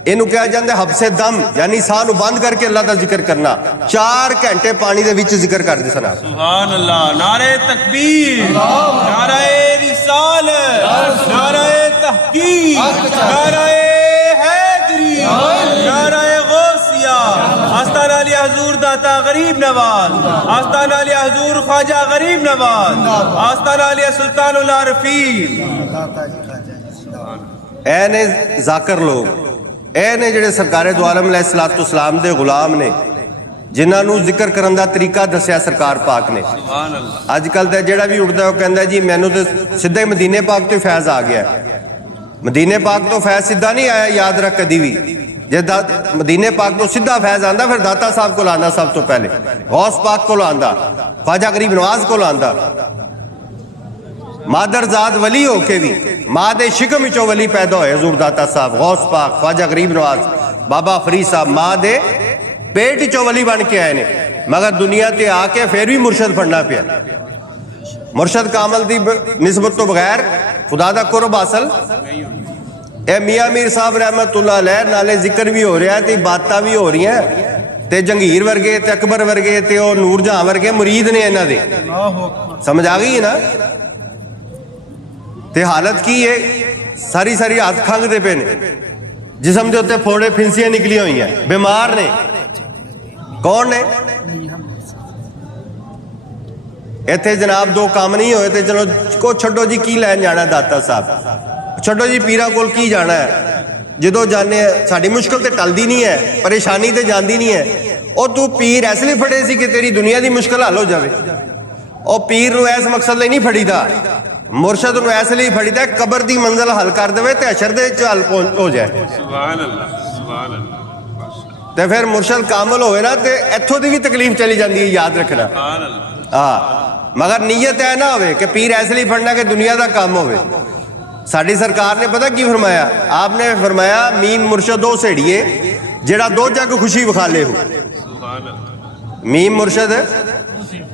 ਇਹਨੂੰ ਕਿਹਾ ਜਾਂਦਾ ਹਬਸੇ ਦਮ ਯਾਨੀ ਸਾਹ ਨੂੰ ਬੰਦ ਕਰਕੇ ਅੱਲਾ ਦਾ ਜ਼ਿਕਰ ਕਰਨਾ। 4 ਘੰਟੇ ਪਾਣੀ ਦੇ ਵਿੱਚ ਜ਼ਿਕਰ ਕਰਦੇ ਸਨ। सुभान अल्लाह, नारे तकबीर, नारे रिसालत, नारे तहकीक, नारे हैदरी, नारे गौसिया, आस्ताना अली हजूर दाता गरीब नवाज, आस्ताना अली हजूर ख्वाजा गरीब नवाज, आस्ताना अली सुल्तानुल आरिफीन। दाता जी खाजा ਇਹ ਨੇ ਜ਼ਾਕਰ ਲੋਕ, ਇਹ ਨੇ ਜਿਹੜੇ ਸਰਕਾਰੇ ਦੋ ਆਲਮ अलैहिस्सलाम ਦੇ ਗੁਲਾਮ ਨੇ ਜਿਨ੍ਹਾਂ ਨੂੰ ਜ਼ਿਕਰ ਕਰਨ ਦਾ ਤਰੀਕਾ ਦੱਸਿਆ ਸਰਕਾਰ ਪਾਕ ਨੇ। सुभान अल्लाह, ਅੱਜ ਕੱਲ ਦਾ ਜਿਹੜਾ ਵੀ ਉੱਠਦਾ ਉਹ ਕਹਿੰਦਾ ਜੀ ਮੈਨੂੰ ਤੇ ਸਿੱਧੇ ਮਦੀਨੇ ਪਾਕ ਤੋਂ ਫੈਜ਼ ਆ ਗਿਆ। ਮਦੀਨੇ ਪਾਕ ਤੋਂ ਫੈਜ਼ ਸਿੱਧਾ ਨਹੀਂ ਆਇਆ, ਯਾਦ ਰੱਖ ਕਦੀ ਵੀ। ਜੇ ਮਦੀਨੇ ਪਾਕ ਤੋਂ ਸਿੱਧਾ ਫੈਜ਼ ਆਂਦਾ ਫਿਰ ਦਾਤਾ ਸਾਹਿਬ ਕੋਲ ਆਂਦਾ, ਸਭ ਤੋਂ ਪਹਿਲੇ ਗੌਸ ਪਾਕ ਕੋਲ ਆਂਦਾ, ख्वाजा गरीब नवाज ਕੋਲ ਆਂਦਾ। मादरजाद वली हो के भी माँ दे शिकम विचों वली पैदा होए हजूर दाता साहब गौस पाक ख्वाजा गरीब नवाज बाबा फरीद साहब माँ दे पेट विचों वली बन के आए ने, मगर दुनिया ते आके फिर भी मुर्शद फड़ना पिया। मुर्शद कामल दी निस्बत तो बगैर खुदा दा कुर्ब हासिल ए मियाँ मीर साहब रहमतुल्लाह अलैह नाले जिक्र भी हो रहा है ते बातां भी हो रही हैं ते जंगीर वर्गे ते अकबर वर्गे ते ओ नूर जहां वर्गे मुरीद ने इन्हां दे। समझ आ गई है ना। ਤੇ ਹਾਲਤ ਕੀ ਹੈ, ਸਾਰੀ ਸਾਰੀ ਰਾਤ ਖੰਗਦੇ ਪਏ ਨੇ, ਜਿਸਮ ਦੇ ਉੱਤੇ ਫੋੜੇ ਫਿੰਸੀਆਂ ਨਿਕਲੀਆਂ ਹੋਈਆਂ, ਬਿਮਾਰ ਨੇ। ਕੌਣ ਨੇ ਇੱਥੇ ਜਨਾਬ? ਦੋ ਕੰਮ ਨਹੀਂ ਹੋਏ ਤੇ ਚਲੋ ਕੋ ਛੱਡੋ ਜੀ, ਕੀ ਲੈਣ ਜਾਣਾ ਦਾਤਾ ਸਾਹਿਬ, ਛੱਡੋ ਜੀ ਪੀਰਾਂ ਕੋਲ ਕੀ ਜਾਣਾ ਹੈ। ਜਦੋਂ ਜਾਣੇ ਸਾਡੀ ਮੁਸ਼ਕਲ ਤੇ ਟਲਦੀ ਨਹੀਂ ਹੈ, ਪਰੇਸ਼ਾਨੀ ਤੇ ਜਾਂਦੀ ਨਹੀਂ ਹੈ। ਉਹ ਤੂੰ ਪੀਰ ਇਸ ਲਈ ਫੜੇ ਸੀ ਕਿ ਤੇਰੀ ਦੁਨੀਆ ਦੀ ਮੁਸ਼ਕਲ ਹੱਲ ਹੋ ਜਾਵੇ। ਉਹ ਪੀਰ ਨੂੰ ਇਸ ਮਕਸਦ ਲਈ ਨਹੀਂ ਫੜੀਦਾ, मुर्शद ਨੂੰ ਇਸ ਲਈ ਫੜੀਦਾ ਕਬਰ ਦੀ ਮੰਜ਼ਲ ਹੱਲ ਕਰ ਦੇਵੇ ਤੇ ਅਸ਼ਰ ਦੇ ਚ ਹੱਲ ਹੋ ਜਾਏ। सुभान अल्लाह, सुभान अल्लाह, ਤੇ ਫਿਰ ਮੁਰਸ਼ਦ ਕਾਮਲ ਹੋਵੇ ਨਾ ਤੇ ਇੱਥੋਂ ਦੀ ਵੀ ਤਕਲੀਫ ਚਲੀ ਜਾਂਦੀ ਹੈ, ਯਾਦ ਰੱਖਣਾ। सुभान अल्लाह, ਹਾਂ, ਮਗਰ ਨੀਅਤ ਐ ਨਾ ਹੋਵੇ ਕਿ ਪੀਰ ਇਸ ਲਈ ਫੜਨਾ ਕਿ ਦੁਨੀਆ ਦਾ ਕੰਮ ਹੋਵੇ। ਸਾਡੀ ਸਰਕਾਰ ਨੇ ਪਤਾ ਕੀ ਫਰਮਾਇਆ? ਆਪਨੇ ਫਰਮਾਇਆ ਮੀਮ ਮੁਰਸ਼ਦ ਉਹ ਸੇੜੀਏ ਜਿਹੜਾ ਦੋ ਜੱਗ ਖੁਸ਼ੀ ਵਿਖਾਲੇ ਹੋ। सुभान अल्लाह, मीम मुर्शद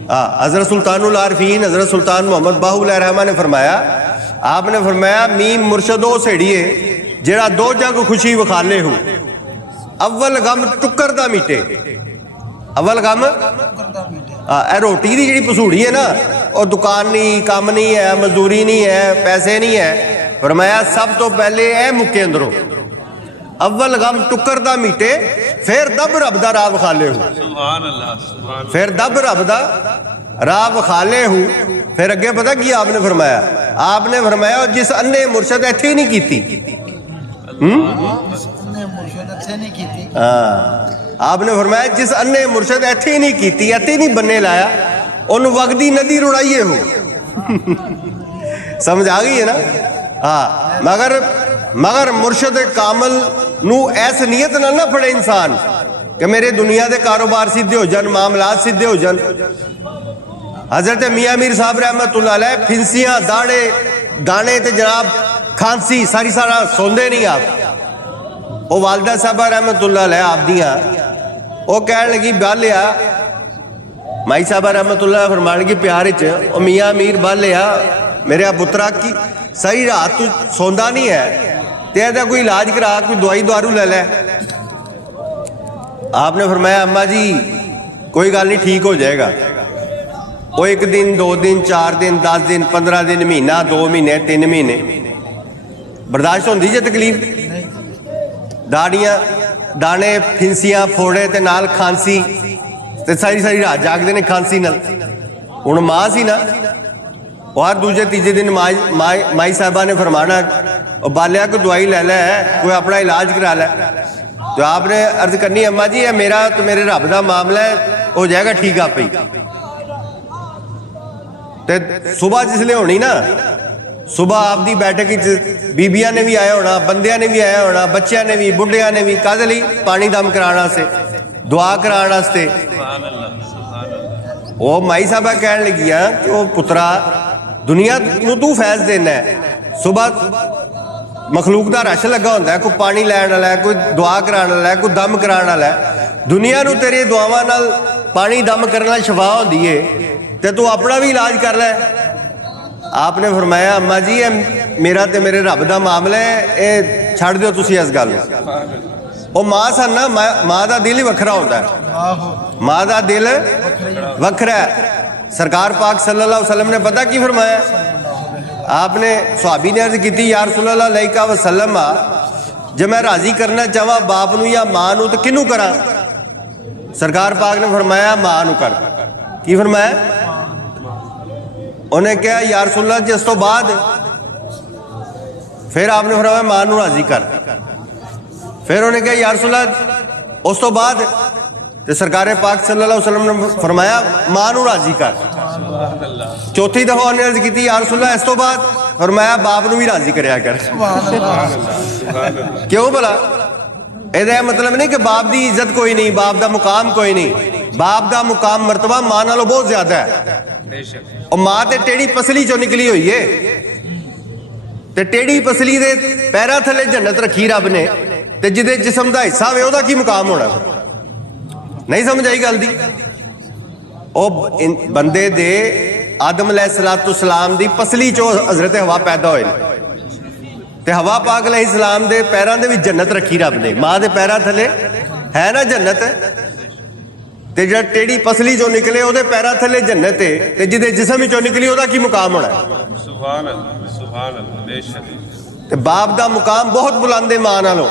हजरत सुल्तानुल आरिफीन हजरत सुल्तान मोहम्मद बाहुल रहमान ने फरमाया, आपने फरमाया मीम मुर्शद ओ सेड़िए जेड़ा दो जग खुशी विखाले हो। अव्वल गम टुक्कर दा मीटे, अव्वल गम रोटी दी जिहड़ी पसूड़ी है ना, वो दुकान नहीं, काम नहीं है, मजदूरी नहीं है, पैसे नहीं है। फरमाया सब तो पहले ए मुक्के अंदरों अव्वल गम टुक्कर दा मीटे, फिर दब रब दा राह विखाले हो। सुभान अल्लाह, सुभान फिर दब रब दा राह विखाले हो। फिर अगे पता की आपने फरमाया? आपने फरमाया जिस अन्ने मुर्शद इत्थे नहीं कीती। आपने फरमाया जिस अन्ने मुर्शद इत्थे नहीं कीती, इत्थे नहीं बन्ने लाया, उन वगदी नदी रुड़ाइए हो। समझ आ गई है ना। हाँ, मगर मुर्शद कामल नू ऐस नीयत नाल ना फड़े इंसान कि मेरे दुनिया के कारोबार सीधे हो जान, मामलात सीधे हो जान। हजरत मियाँ मीर साहब रहमतुल्लाह अलैह फिंसियां दाड़े दाने ते जनाब खांसी सारी सारा सोंदे नहीं आप। वो वालदा साहबा रहमतुल्लाह अलैह आप दियां वो कहन लगी बालिया, माई साहबा रहमतुल्लाह फरमान लगी प्यार च, ओ मियाँ मीर बालिया मेरे पुत्रा की सारी रात तू सोंदा नहीं है ते ਇਹਦਾ कोई इलाज करा, कोई दवाई दारू ले ले। आपने फरमाया अम्मा जी कोई गल नहीं, ठीक हो जाएगा। वो 1 दिन 2 दिन 4 दिन 10 दिन 15 दिन महीना 2 महीने 3 महीने बर्दाश्त होंदी जे तकलीफ? दाड़ियां दाने फिंसियां फोड़े ते नाल खांसी ते सारी सारी रात जागदे ने खांसी नाल। हुण मां सी ना, और दूजे तीजे दिन माई साहबा ने फरमाना बालिया कोई दवाई ले ले, कोई अपना इलाज करा ले। तो आपने अर्ज करनी अम्मा जी ये मेरा तो मेरे रब का मामला है, हो जाएगा ठीक आप ही। ਤੇ ਸੁਬਾਹ ਜਿਸਲੇ ਹੋਣੀ ਨਾ, ਸੁਬਾਹ ਆਪਦੀ ਬੈਠਕ ਵਿੱਚ ਬੀਬੀਆਂ ਨੇ ਵੀ ਆਇਆ ਹੋਣਾ, ਬੰਦਿਆਂ ਨੇ ਵੀ ਆਇਆ ਹੋਣਾ, ਬੱਚਿਆਂ ਨੇ ਵੀ, ਬੁੱਢਿਆਂ ਨੇ ਵੀ। ਕਾਹਦੇ ਲਈ? ਪਾਣੀ ਦਮ ਕਰਾਉਣ ਵਾਸਤੇ, ਦੁਆ ਕਰਾਉਣ ਵਾਸਤੇ। ਉਹ ਮਾਈ ਸਾਹਿਬਾ ਕਹਿਣ ਲੱਗੀਆਂ ਕਿ ਉਹ ਪੁੱਤਰਾ, ਦੁਨੀਆ ਨੂੰ ਤੂੰ ਫੈਜ਼ ਦੇਣਾ ਹੈ। ਸੁਬਾਹ ਮਖਲੂਕ ਦਾ ਰਸ਼ ਲੱਗਾ ਹੁੰਦਾ ਹੈ, ਕੋਈ ਪਾਣੀ ਲੈਣ ਵਾਲਾ ਹੈ, ਕੋਈ ਦੁਆ ਕਰਾਉਣ ਵਾਲਾ ਹੈ, ਕੋਈ ਦਮ ਕਰਾਉਣ ਵਾਲਾ ਹੈ। ਦੁਨੀਆ ਨੂੰ ਤੇਰੀ ਦੁਆਵਾਂ ਨਾਲ, ਪਾਣੀ ਦਮ ਕਰਨ ਨਾਲ ਸ਼ਿਫਾ ਹੁੰਦੀ ਏ, ਤੇ ਤੂੰ ਆਪਣਾ ਵੀ ਇਲਾਜ ਕਰ ਲੈ। आपने फरमाया अम्मा जी ये मेरा ते मेरे रब दा मामला है, ये छड़ दिओ तुसी इस गल नूं। ओ मां सन ना, मां दा दिल ही वखरा होंदा है, मां दा दिल वखरा है। सरकार पाक सल्लल्लाहु अलैहि वसल्लम ने पता की फरमाया? आपने सहाबी ने अर्ज की या रसूलल्लाह अलैहि वसल्लम, जब मैं राजी करना चाहवा बाप नूं या मां नूं तो किनू करा? सरकार पाक ने फरमाया मां नूं कर। की फरमाया? उन्हें कहा या रसूलल्लाह जी इस तो बाद? फिर आपने फरमाया मां नूं राजी कर। फिर उन्हें कहा या रसूलल्लाह उस तो बाद? तो सरकार पाक सल्लल्लाहु अलैहि वसल्लम ने फरमाया मां नूं राजी कर। चौथी दफा उन्हें अर्ज की या रसूलल्लाह इस तो बाद? फरमाया बाप नूं भी राजी करया कर। क्यों भला? ਇਹਦਾ मतलब नहीं कि बाप की इज्जत कोई नहीं, बाप का मुकाम कोई नहीं। बाप का मुकाम मरतबा मां नालों बहुत ज्यादा है। और मां ते टेढ़ी पसली चो निकली हुई है, ते टेढ़ी पसली दे पैरां थले जन्नत रखी रब ने, ते जिदे जिस्म दा हिस्सा होवे ओहदा की मुकाम होना? नहीं समझ आई गल दी? ओ बंदे दे आदम अलैहिस्सलाम दी पसली चो हजरत हवा पैदा होए, ते हवा पाक अलैहिस्सलाम दे पैरां दे विच जन्नत रखी रब ने। मां दे पैरां थले है ना जन्नत, ते जो टेढ़ी पसली चो निकले ओहदे पैरां थले जन्नत है, ते जिदे जिस्म चो निकली ओहदा की मुकाम होना? सुभान अल्लाह, सुभान अल्लाह, बेशक। ते बाप दा मुकाम बहुत बुलंद है मां नालों।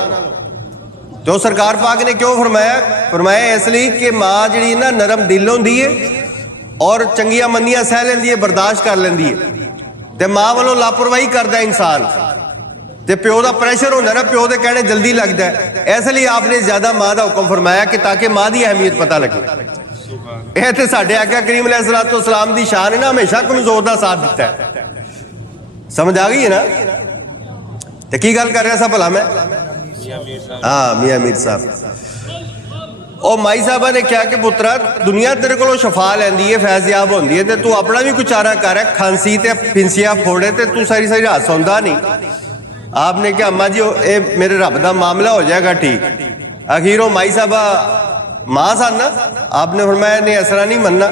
तो सरकार पाक ने क्यों फरमाया? फरमाया इसलिए कि मां जिहड़ी ना नरम दिल होंदी है और चंगियां मंदियां सह लैंदी है, बर्दाश्त कर लैंदी है। ते मां वालों लापरवाही करदा इंसान, ते प्यो का प्रैशर होंदा ना, प्यो के कहने जल्दी लगता है। इसलिए आपने ज्यादा मां का हुक्म फरमाया कि ताकि मां की अहमियत पता लगे। यह तो साडे आका करीम अलैहिस्सलाम दी शान है ना, हमेशा कमजोर का साथ दिता है। समझ आ गई है ना? तो की गल कर रहा सा भला मैं? हाँ मियां मीर साहब। और माई साहबा ने कहा कि पुत्रा दुनिया तेरे को शफा लैंदी है, फैज़याब होंदी है, ते तू अपना भी कुछ चारा कर। खांसी ते फिंसिया फोड़े ते तू सारी सारी रात सौंदा नहीं। आपने कहा अम्मा जी ये मेरे रब का मामला हो जाएगा ठीक। आखिर वो माई साहबा मां सन ना, आपने फरमाया नहीं असरा नहीं मनना,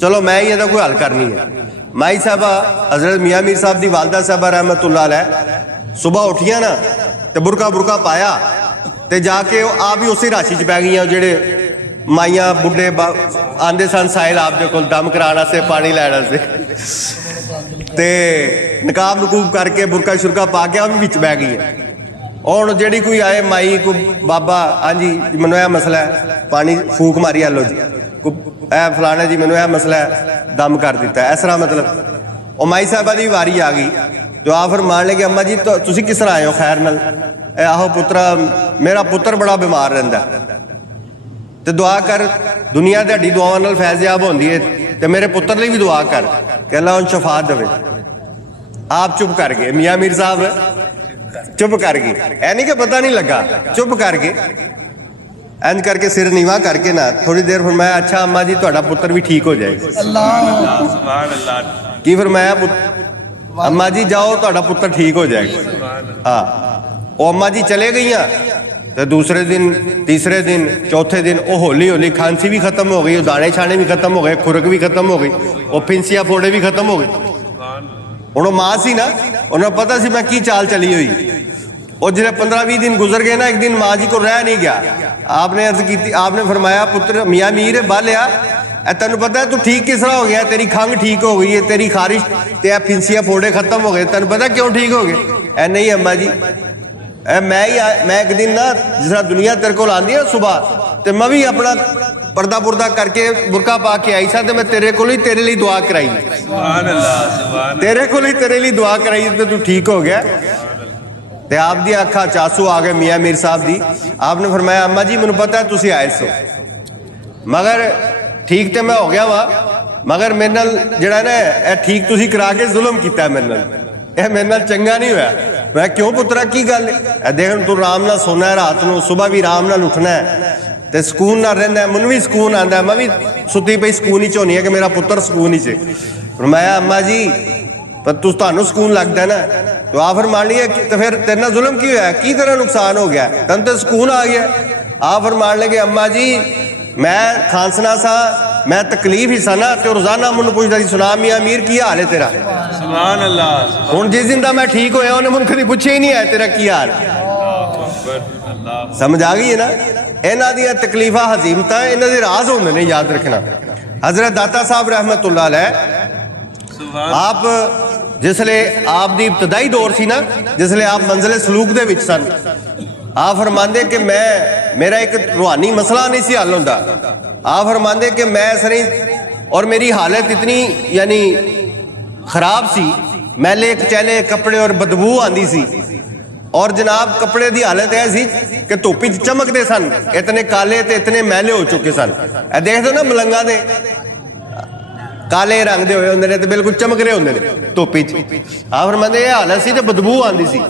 चलो मैं ही कोई हल करनी है। माई साहबा हजरत मियां मीर साहब की वालदा साहबा रहमतुल्लाह अलैह सुबह उठिया ना, तो बुरका बुरका पाया, तो जाके आप ही उसी राशि च पै गई। जेडे माइया बुढ़े आंदे सन साहिल आपके को दम कराने से, पानी लैने से, ते नकाब नकूब करके बुरका शुरका पा के भी बिच बह गई है। और जेड़ी कोई आए माई को बाबा हाँ जी मैनू यह मसला है, पानी फूक मारी आलो जी, ए फलाने जी मैनू यह मसला है, दम कर दिता है, इस तरह मतलब। और माई साहबा की वारी आ गई, तो आप फिर मान लेंगे अम्मा जी तो तुसी किस तरह आए हो खैर नाल? आहो पुत्रा मेरा पुत्र बड़ा बीमार रहिंदा, तो दुआ कर, दुनिया तुहाडी दुआवां नाल फैज़याब होंदी है, तो मेरे पुत्र लिए भी दुआ कर कि अल्लाह उन्हें शफा देवे। आप चुप कर गए, मियां मीर साहब चुप कर गए, ऐ नहीं कि पता नहीं लगा, चुप कर गए। इंज करके सिर नीवा करके ना थोड़ी देर फरमाया अच्छा अम्मा जी तुहाडा पुत्र भी ठीक हो जाएगा। की फरमाया अम्मा जी जाओ तुहाडा पुत्र ठीक हो जाएगा। हाँ वो अम्मा जी चले गई, तो दूसरे दिन तीसरे दिन चौथे दिन वो हौली हौली खांसी भी खत्म हो गई, दाने छाने भी खत्म हो गए, खुरक भी खत्म हो गई, वो फिंसिया फोड़े भी खत्म हो गए। हुण मां सी ना, उन्हें पता सी मैं की चाल चली हुई। और जो 15-20 दिन गुजर गए ना, एक दिन मां जी को रह नहीं गया। आपने अर्ज की, आपने फरमाया पुत्र मियां मीर बालिया तेन पता है तू ठीक किस तरह हो गया? तेरी खंघ ठीक हो गई है, तेरी खारिश ते फिंसिया फोड़े खत्म हो गए, तेन पता क्यों ठीक हो गए? ऐ नहीं अम्मा जी मैं एक दिन ना जिस तरह दुनिया तेरे को आंदी है सुबह, तो मैं भी अपना पर्दा पुरदा करके बुरका पा के आई सा, तो मैं तेरे को तेरे लिए दुआ कराई, तेरे को तेरे लिए दुआ कराई, तो तू ठीक हो गया। तो आप दी अखा चासू आ गए मियां मीर साहब दी। आपने फरमाया अम्मा जी मैनू पता है तुसी आए सो, मगर ठीक तो मैं हो गया वा, मगर मेरे नाल जिहड़ा ना ये ठीक तुसीं करा के जुल्म कीता मेरे नाल, ये मेरे नाल चंगा नहीं होया। मैं क्यों पुत्रा की गल है, देख तू आराम नाल सोना है, रात नूं सुबह भी आराम नाल उठना है ते सुकून नाल रहिंदा है, मैनूं भी सुकून आंदा है, मैं भी सुत्ती पई सुकून ही होनी है कि मेरा पुत्र सुकून ही च। फरमाया अम्मा जी पर तुहानूं सुकून लगदा है ना, तो आ फरमान लिया तो फिर तेरे नाल जुल्म की होया, की तेरा नुकसान हो गया, तैनूं तो सुकून आ गया। आ फरमान लगे अम्मा जी मैं खांसना सा, मैं तकलीफ ही सा ना, तो रोजाना मैनूं पुछदा सी सुना मियां अमीर की हाल है तेरा। सुभान अल्लाह। हुण जिस दिन दा मैं ठीक होया उन्हें मैनूं कदी पुछया ही नहीं है तेरा की हाल। समझ आ गई है ना, इन्हां दियां तकलीफां हजीमतां इन्हां दे राज होंदे ने, याद रखना। हजरत दाता साहब रहमतुल्लाह अलैह आप जिसले आप दी इब्तदाई दौर सी ना, जिसले आप मंजिले सलूक दे विच सन, आप फरमांदे कि मैं मेरा एक रूहानी मसला नहीं सी हल होंदा। आप फरमांदे कि मैं सरी और मेरी हालत इतनी यानी खराब सी, मैले कचैले कपड़े और बदबू आंदी सी, और जनाब कपड़े की हालत यह सी कि धुप्प च चमकते सन, इतने काले ते इतने मैले हो चुके सन। ए देख दो ना मलंगा दे काले रंग दे होए होंदे ने ते बिल्कुल चमक रहे होंदे ने धुप्प च। आप फरमांदे ये हालत सी ते बदबू आंदी सी।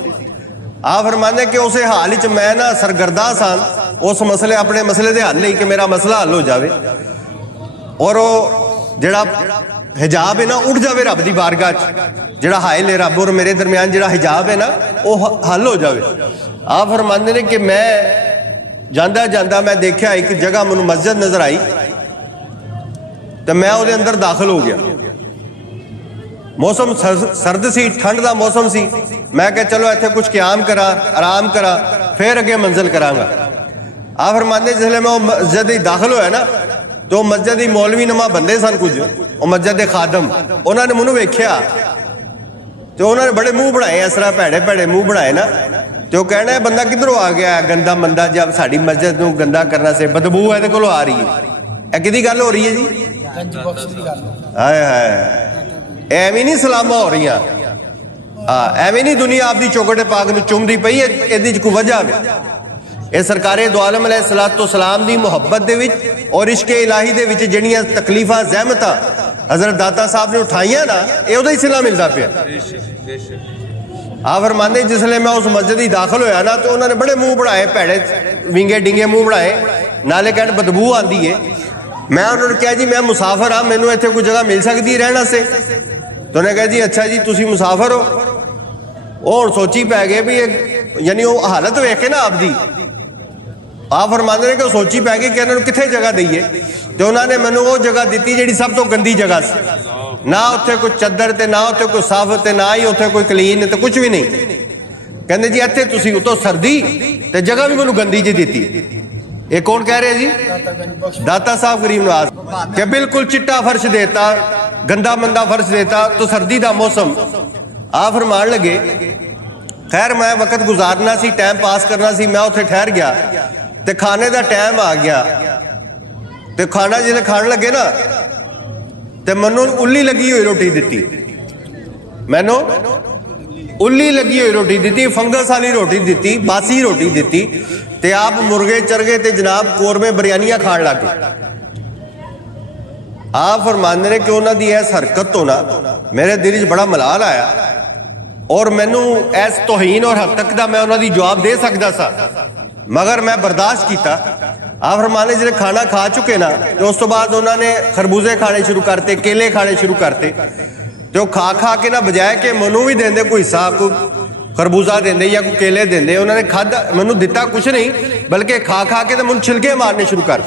आप फरमांदे कि उस हाल च मैं ना सरगर्दा सन उस मसले अपने मसले दे हल नहीं कि मेरा मसला हल हो जाए, और वो जिहड़ा हिजाब है ना उठ जाए रब की बारगाह च, जिहड़ा हायल है रब और मेरे दरम्यान जिहड़ा हिजाब है ना वो हल हो जाए। आप फरमांदे ने कि मैं जांदा जांदा मैं देखा एक जगह मैनूं मस्जिद नजर आई, तो मैं उहदे अंदर दाखिल हो गया। मौसम सर्द सी, ठंड का मौसम सी। मैं क्या चलो इत्थे कुछ क्याम करा, आराम करा, फिर अगे मंजिल करांगा। आप फरमांदे जिसले मैं मस्जिद दाखिल होया ना, तो मस्जिद ही मौलवी नुमा बंदे सन कुछ, वो मस्जिद के खादम, उन्होंने मैनूं वेख्या तो उन्होंने बड़े मुंह बनाए, इस तरह भैड़े भैड़े मुंह बनाए ना, तो कहना है बंदा किधरों आ गया गंदा मंदा, जब साड़ी मस्जिद नूं गंदा करना से बदबू है कोलों आ रही है। किहदी गल हो रही है जी? हाय हाय, एवं नहीं सलामा हो रही, एवं नहीं दुनिया आपकी चौकट पाक नूं चुमदी पई है, इहदे च कोई वजह है। ये सरकारे दो आलम अलैहिस्सलातो सलाम दी मुहब्बत दे विच और इश्के इलाही दे विच जिहड़ियां तकलीफां ज़हमतां हजरत दाता साहब ने उठाइयां ना, ये उहदा ही सिला मिलदा पिया। आप फरमांदे जिसले मैं उस मस्जिद ही दाखिल होया ना, तो उन्होंने बड़े मुंह बनाए, भैड़े विंगे डिंगे मुंह बनाए, नाले कहण बदबू आंदी है। मैं उन्होंने कहा जी मैं मुसाफर हाँ, मैनू इत्थे कोई जगह मिल सकती है रहने से? तो उन्हें कहा जी अच्छा जी तुसी मुसाफर हो। वो हुण सोची पै गए भी यानी वो हालत वेख के ना आपदी, आप फरमांदे ने कि सोची पै गई कि इन्होंने कित्थे जगह दईए, तो उन्होंने मैनू वो जगह दी जिहड़ी सब तो गंदी जगह सी, ना उत्थे कोई चद्दर ते ना उत्थे कोई साफ ते ना ही उत्थे कोई क्लीन ते कुछ भी नहीं। कहंदे जी इत्थे तुसी उतो सर्दी ते जगह भी मैनू गंदी जी दी। ये कौन कह रहे जी? दाता साहब गरीब नवाज के बिल्कुल चिट्टा फर्श देता, गंदा मंदा फर्श देता, तो सर्दी का मौसम। आप फरमान लगे खैर मैं वक्त गुजारना सी, टाइम पास करना सी, मैं उत्थे ठहर गया, तो खाने का टाइम आ गया, तो खाना जिसले खान लगे ना, तो मैनू उल्ली लगी हुई रोटी दी, मैनू उल्ली लगी हुई रोटी दी, फंगस वाली रोटी दी, बासी रोटी दी, ते आप मुर्गे चरगे ते जनाब कोरमे बिरयानियां खान लग गए। आप फरमांदे ने कि उन्हां दी इस हरकत तो ना मेरे दिल च बड़ा मलाल आया, और मैनू इस तौहीन और हद तक दा मैं उन्हां दी जवाब दे सकदा सा, मगर मैं बर्दाश्त किया। आप फरमाने जिहड़े खाना खा चुके ना, तो उस तो बाद उन्होंने खरबूजे खाने शुरू करते, केले खाने शुरू करते, तो खा खा के ना बजाय कि मैनू भी देंदे कोई हिस्सा, कोई खरबूजा देंदे या कोई केले देंदे, उन्होंने खादा मैनू दिता कुछ नहीं, बल्कि खा खा के तो मैनू छिलके मारने शुरू कर।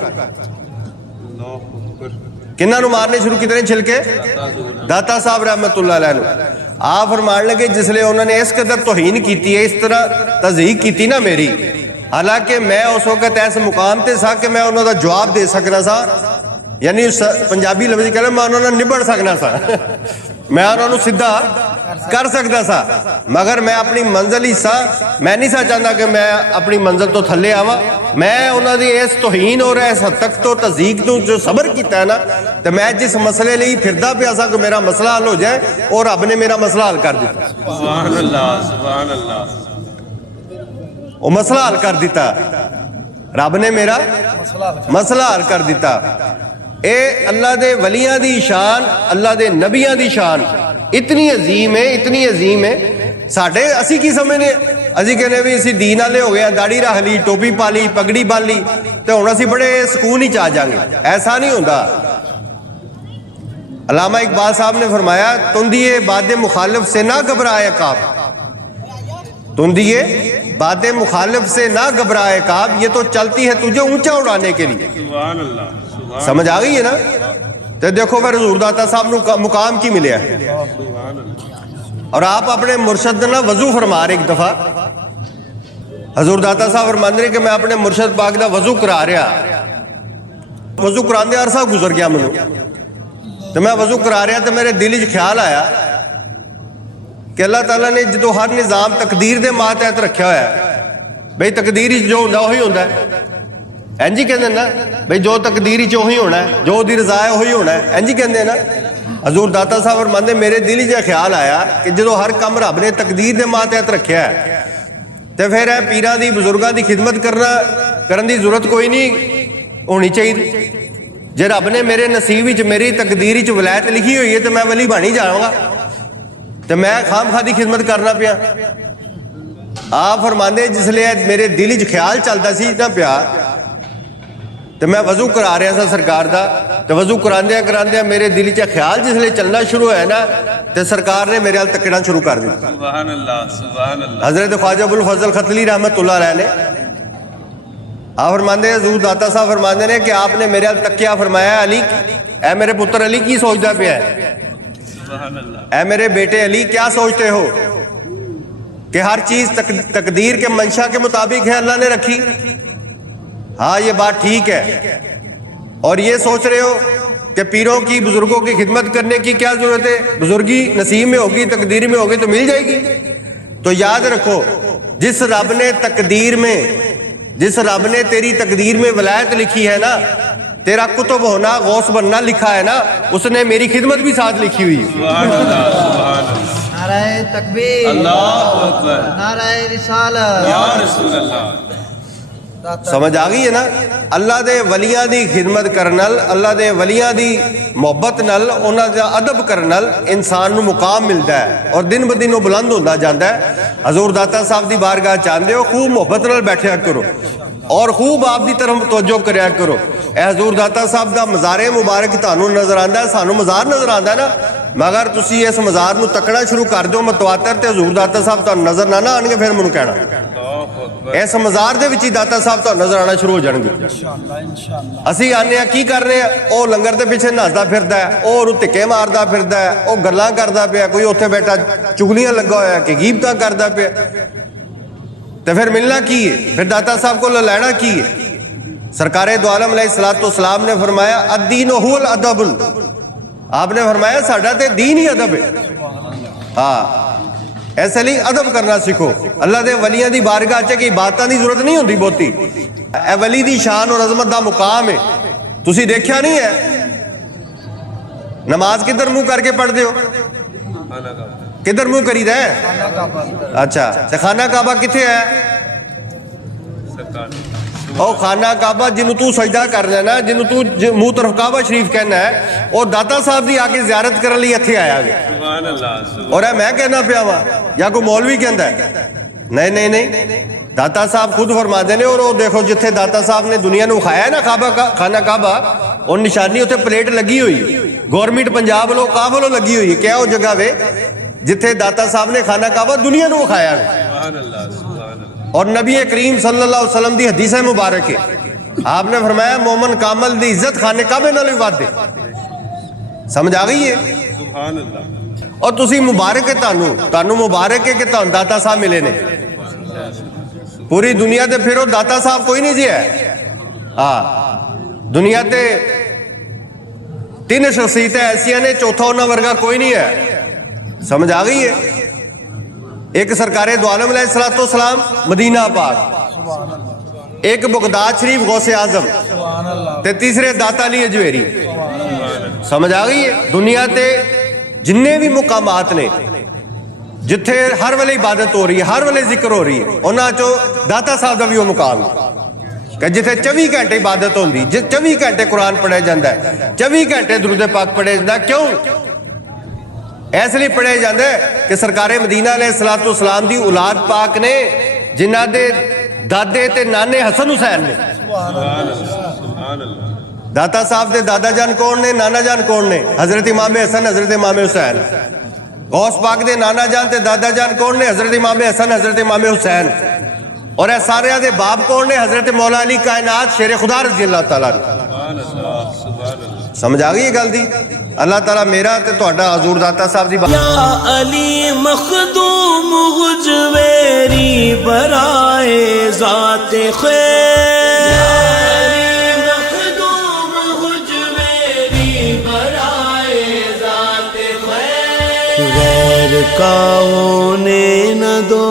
किन्हां नूं मारने शुरू किते ने छिलके? दाता साहब रहमतुल्लाह अलैह नूं। आप फरमान लगे जिसले उन्होंने इस कदर तौहीन की, इस तरह तज़हीक की ना मेरी, हालांकि मैं उस वक्त ऐसे मुकाम ते सा कि मैं उन्होंने जवाब दे सकना सा, यानी पंजाबी लफ्ज़ कह मैं उन्होंने निबड़ सकना सा, मैं उन्होंने सीधा कर सकता सा, मगर मैं अपनी मंजिल ही सा, मैं नहीं सा चाहता कि मैं अपनी मंजिल तो थले आवा। मैं उन्होंने इस तौहीन और इस हद तक तो तज़हीक तो जो सबर किया है ना, तो मैं जिस मसले लिए फिरदा पिया सा कि मेरा मसला हल हो जाए, और रब ने मेरा मसला हल कर दिता। सुभान अल्लाह, सुभान अल्लाह। वो मसला हल कर दिता, रब ने मेरा मसला हल कर दिता। ਇਹ ਅੱਲਾ ਦੇ ਵਲੀਆਂ ਦੀ ਸ਼ਾਨ, ਅੱਲਾ ਦੇ ਨਬੀਆਂ ਦੀ ਸ਼ਾਨ ਇਤਨੀ ਅਜ਼ੀਮ ਹੈ, ਇਤਨੀ ਅਜ਼ੀਮ ਹੈ। ਸਾਡੇ ਅਸੀਂ ਕੀ ਸਮਝਦੇ, ਅਸੀਂ ਕਹਿੰਦੇ ਵੀ ਅਸੀਂ ਦੀਨ ਵਾਲੇ ਹੋ ਗਏ, ਦਾੜੀ ਰੱਖ ਲਈ, ਟੋਪੀ ਪਾ ਲਈ, ਪਗੜੀ ਬੰਨ ਲਈ ਤੇ ਹੁਣ ਅਸੀਂ ਬੜੇ ਸਕੂਨ ਹੀ ਚ ਆ ਜਾਾਂਗੇ। ऐसा नहीं होता। अल्लामा इकबाल साहब ने फरमाया, तुंदिए बाद मुखालिफ से ना घबराए काब, तुंदिए बाद मुखालिफ से ना घबराए काब, ये तो चलती है तुझे ऊंचा उड़ाने के लिए। सुभान अल्लाह, समझ आ गई है ना। तो देखो फिर हजूर दाता साहब को मुकाम की मिले। और आप अपने मुर्शद ना वजू फरमा रहे, एक दफा हजूर दाता साहब फरमाते रहे कि मैं अपने मुर्शद पाक का वजू करा रहा, वजू कराने अरसा गुजर गया मैनू, तो मैं वजू करा रहा तो मेरे दिल च ख्याल आया कि अल्लाह ताला ने जो हर निज़ाम तकदीर के मातहत रखा हुआ है, बई तकदीर जो होंदा उही होंदा है, इंज ही कहते ना बई जो तकदीर च उही होना है, जो दी रज़ा है उही होना है, इंज ही कहते ना। हजूर दाता साहब फरमांदे मेरे दिल च ख्याल आया कि जो हर काम रब ने तकदीर के मातहत रखा है तो फिर पीरां दी बुजुर्गां दी खिदमत करन दी जरूरत कोई नहीं होनी चाहिए। जे रब ने मेरे नसीब विच, मेरी तकदीर च वलायत लिखी हुई है तो मैं वली बन ही जाऊंगा, तो मैं खाम खा दी खिदमत करना पिया। आप फरमांदे जिसले मेरे दिल च ख्याल चलता सी ना पिया, तो मैं वजू करा रहा था सरकार दा, तो वजू करांदे करांदे मेरे दिल च ख्याल जिसले चलना शुरू होया ना, तो सरकार ने मेरे हाल तकना शुरू कर दी। सुभान अल्लाह, सुभान अल्लाह। हजरत ख्वाजा अबुल फजल खतली रहमतुल्लाह अलैह ने आप फरमाते हैं, हजूर दाता साहब फरमाते हैं कि आपने मेरे हाल तकिया, फरमाया अली ऐ मेरे पुत्र अली की सोचता पिया है, ऐ मेरे बेटे अली क्या सोचते हो कि हर चीज तकदीर के मंशा के मुताबिक है, अल्लाह ने रखी। हाँ ये बात ठीक है। और ये सोच रहे हो कि पीरों की, बुजुर्गों की खिदमत करने की क्या जरूरत है, बुजुर्गी नसीब में होगी, तकदीर में होगी तो मिल जाएगी। तो याद रखो, जिस रब ने तकदीर में, जिस रब ने तेरी तकदीर में वलायत लिखी है ना, तेरा कुतुब होना, गौस बनना लिखा है ना, उसने मेरी खिदमत भी साथ लिखी हुई है। सुभान अल्लाह, सुभान अल्लाह। नाराए तकबीर, अल्लाहु अकबर, नाराए रिसालत, या रसूल अल्लाह। समझ आ गई है ना। अल्लाह दे वलियां दी खिदमत करनल, अल्लाह दे वलियां दी मोहब्बत नल, उन्हां दा अदब करनल इंसान नू मुकाम मिलता है और दिन ब दिन वो बुलंद होता जाता है। हजूर दाता साहब दी बारगाह चाहते हो, खूब मोहब्बत नाल बैठा करो और खूब आप दी तरफ तवज्जो करया करो। ए हजूर दाता साहब दा मज़ारे मुबारक तुहानू नजर आंदा है, सानू मज़ार नजर आंदा है ना, मगर तुसी इस मज़ार नू तकना शुरू कर दो मतवातर ते हजूर दाता साहब तुहानू नजर ना आणगे, फिर मैनू कहना इस मज़ार दे विच ही दाता साहब तुहानू नजर आना शुरू हो जाणगे। असीं आने की कर रहे हैं, वो लंगर दे पिछे नसदा फिरदा है, वो ओनू धिक्के मारदा फिरदा है, वो गल्लां करदा पिया, कोई उत्थे बैठा चुगलियां लगा होया कि गीबतां करदा पिया, तो फिर मिलना की है, फिर दाता साहब को लैना की है। सरकारे दो आलम अलैहिस्सलातु वस्सलाम ने फरमाया अद्दीन हुवल अदब, आपने फरमाया साडा ते दीन ही अदब है। हाँ ऐसे लिए अदब करना सीखो। अल्लाह दे वलियां दी बारगाह च की बातां दी जरूरत नहीं होंदी बहुती, ए वली दी शान और अजमत दा मुकाम है। तुसी देखिया नहीं है नमाज किधर मुंह करके पढ़ते हो, किधर मुंह करीदा है? अच्छा ते खाना काबा किथे है? ओ खाना काबा जिन्हों तू सजदा कर लेना, जिन्हों तू मुंह तरफ काबा शरीफ कहना है, वो दाता साहब की आके जियारत करने लिए इत्थे आया वे। सुभान अल्लाह। और मैं कहना पिया वा या कोई मौलवी कहता है? नहीं नहीं नहीं, दाता साहब खुद फरमाते ने। और वो देखो जिथे दाता साहब ने दुनिया को खाया ना काबा का खाना काबा, और निशानी उत्थे प्लेट लगी हुई, गवर्नमेंट पंजाब वालों काफ वालों लगी हुई है। क्या वो जगह वे जिथे दाता साहब ने खाना काबा दुनिया को खाया? सुभान अल्लाह, सुभान अल्लाह। और नबी करीम सल्लल्लाहु अलैहि वसल्लम दी हदीस है मुबारक है, आपने फरमाया मोमन कामल दी इज्जत खाने काबे नाल भी वध है। समझ आ गई है? सुभान अल्लाह। और तुसी मुबारक है, तानू मुबारक है कि तानू दाता साहब मिले ने। पूरी दुनिया ते फिरो दाता साहब कोई नहीं जी है। हाँ दुनिया ते 3 शख्सियतें ऐसिया ने, चौथा उन्हां वर्गा कोई नहीं है। समझ आ गई है? एक सरकारे दो आलम अलैहिस्सलातु वस्सलाम मदीना पाक, एक बगदाद शरीफ गौसे आजम, ते तीसरे दाता अली अजवेरी। समझ आ गई है? दुनिया ते जिन्ने भी मुकामात ने जिथे हर वेले इबादत हो रही है, हर वेले जिक्र हो रही है, उन्हां चो दाता साहब का भी वो मुकाम है। कि जिथे 24 घंटे इबादत होंदी, जिस 24 घंटे कुरान पढ़िया जाता है, 24 घंटे दुरूद पाक पढ़िया जाता। क्यों? इसलिए पढ़िया जाता है कि सरकारे मदीना अलैहिस्सलातु वस्सलाम दी औलाद पाक ने, जिन्हां दे दादे ते नाने हसन हुसैन ने। दाता साहब दे दादा जान कौन ने, नाना जान कौन ने? हजरत इमाम हसन, हजरत इमाम हुसैन। गौस पाक दे नाना जान ते दादा जान कौन ने? हजरत इमाम हसन, हजरत इमाम हुसैन। और ए सारे दे बाप कौन ने? हजरत मौला अली कायनात शेर खुदा रज़ी अल्लाह तआला। समझ आ गई ये गल दी? अल्लाह ताला मेरा ते तुहाडा हजूर दाता साहब दी या अली मखदूम गुजवेरी बराए ज़ाते खैर, मखदूम गुजवेरी बराए ज़ाते खैर। गैर का होने न दो,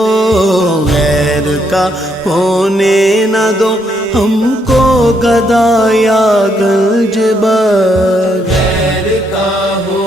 गैर का होने न दो, हमको गदाया गंजबर। गैर का हो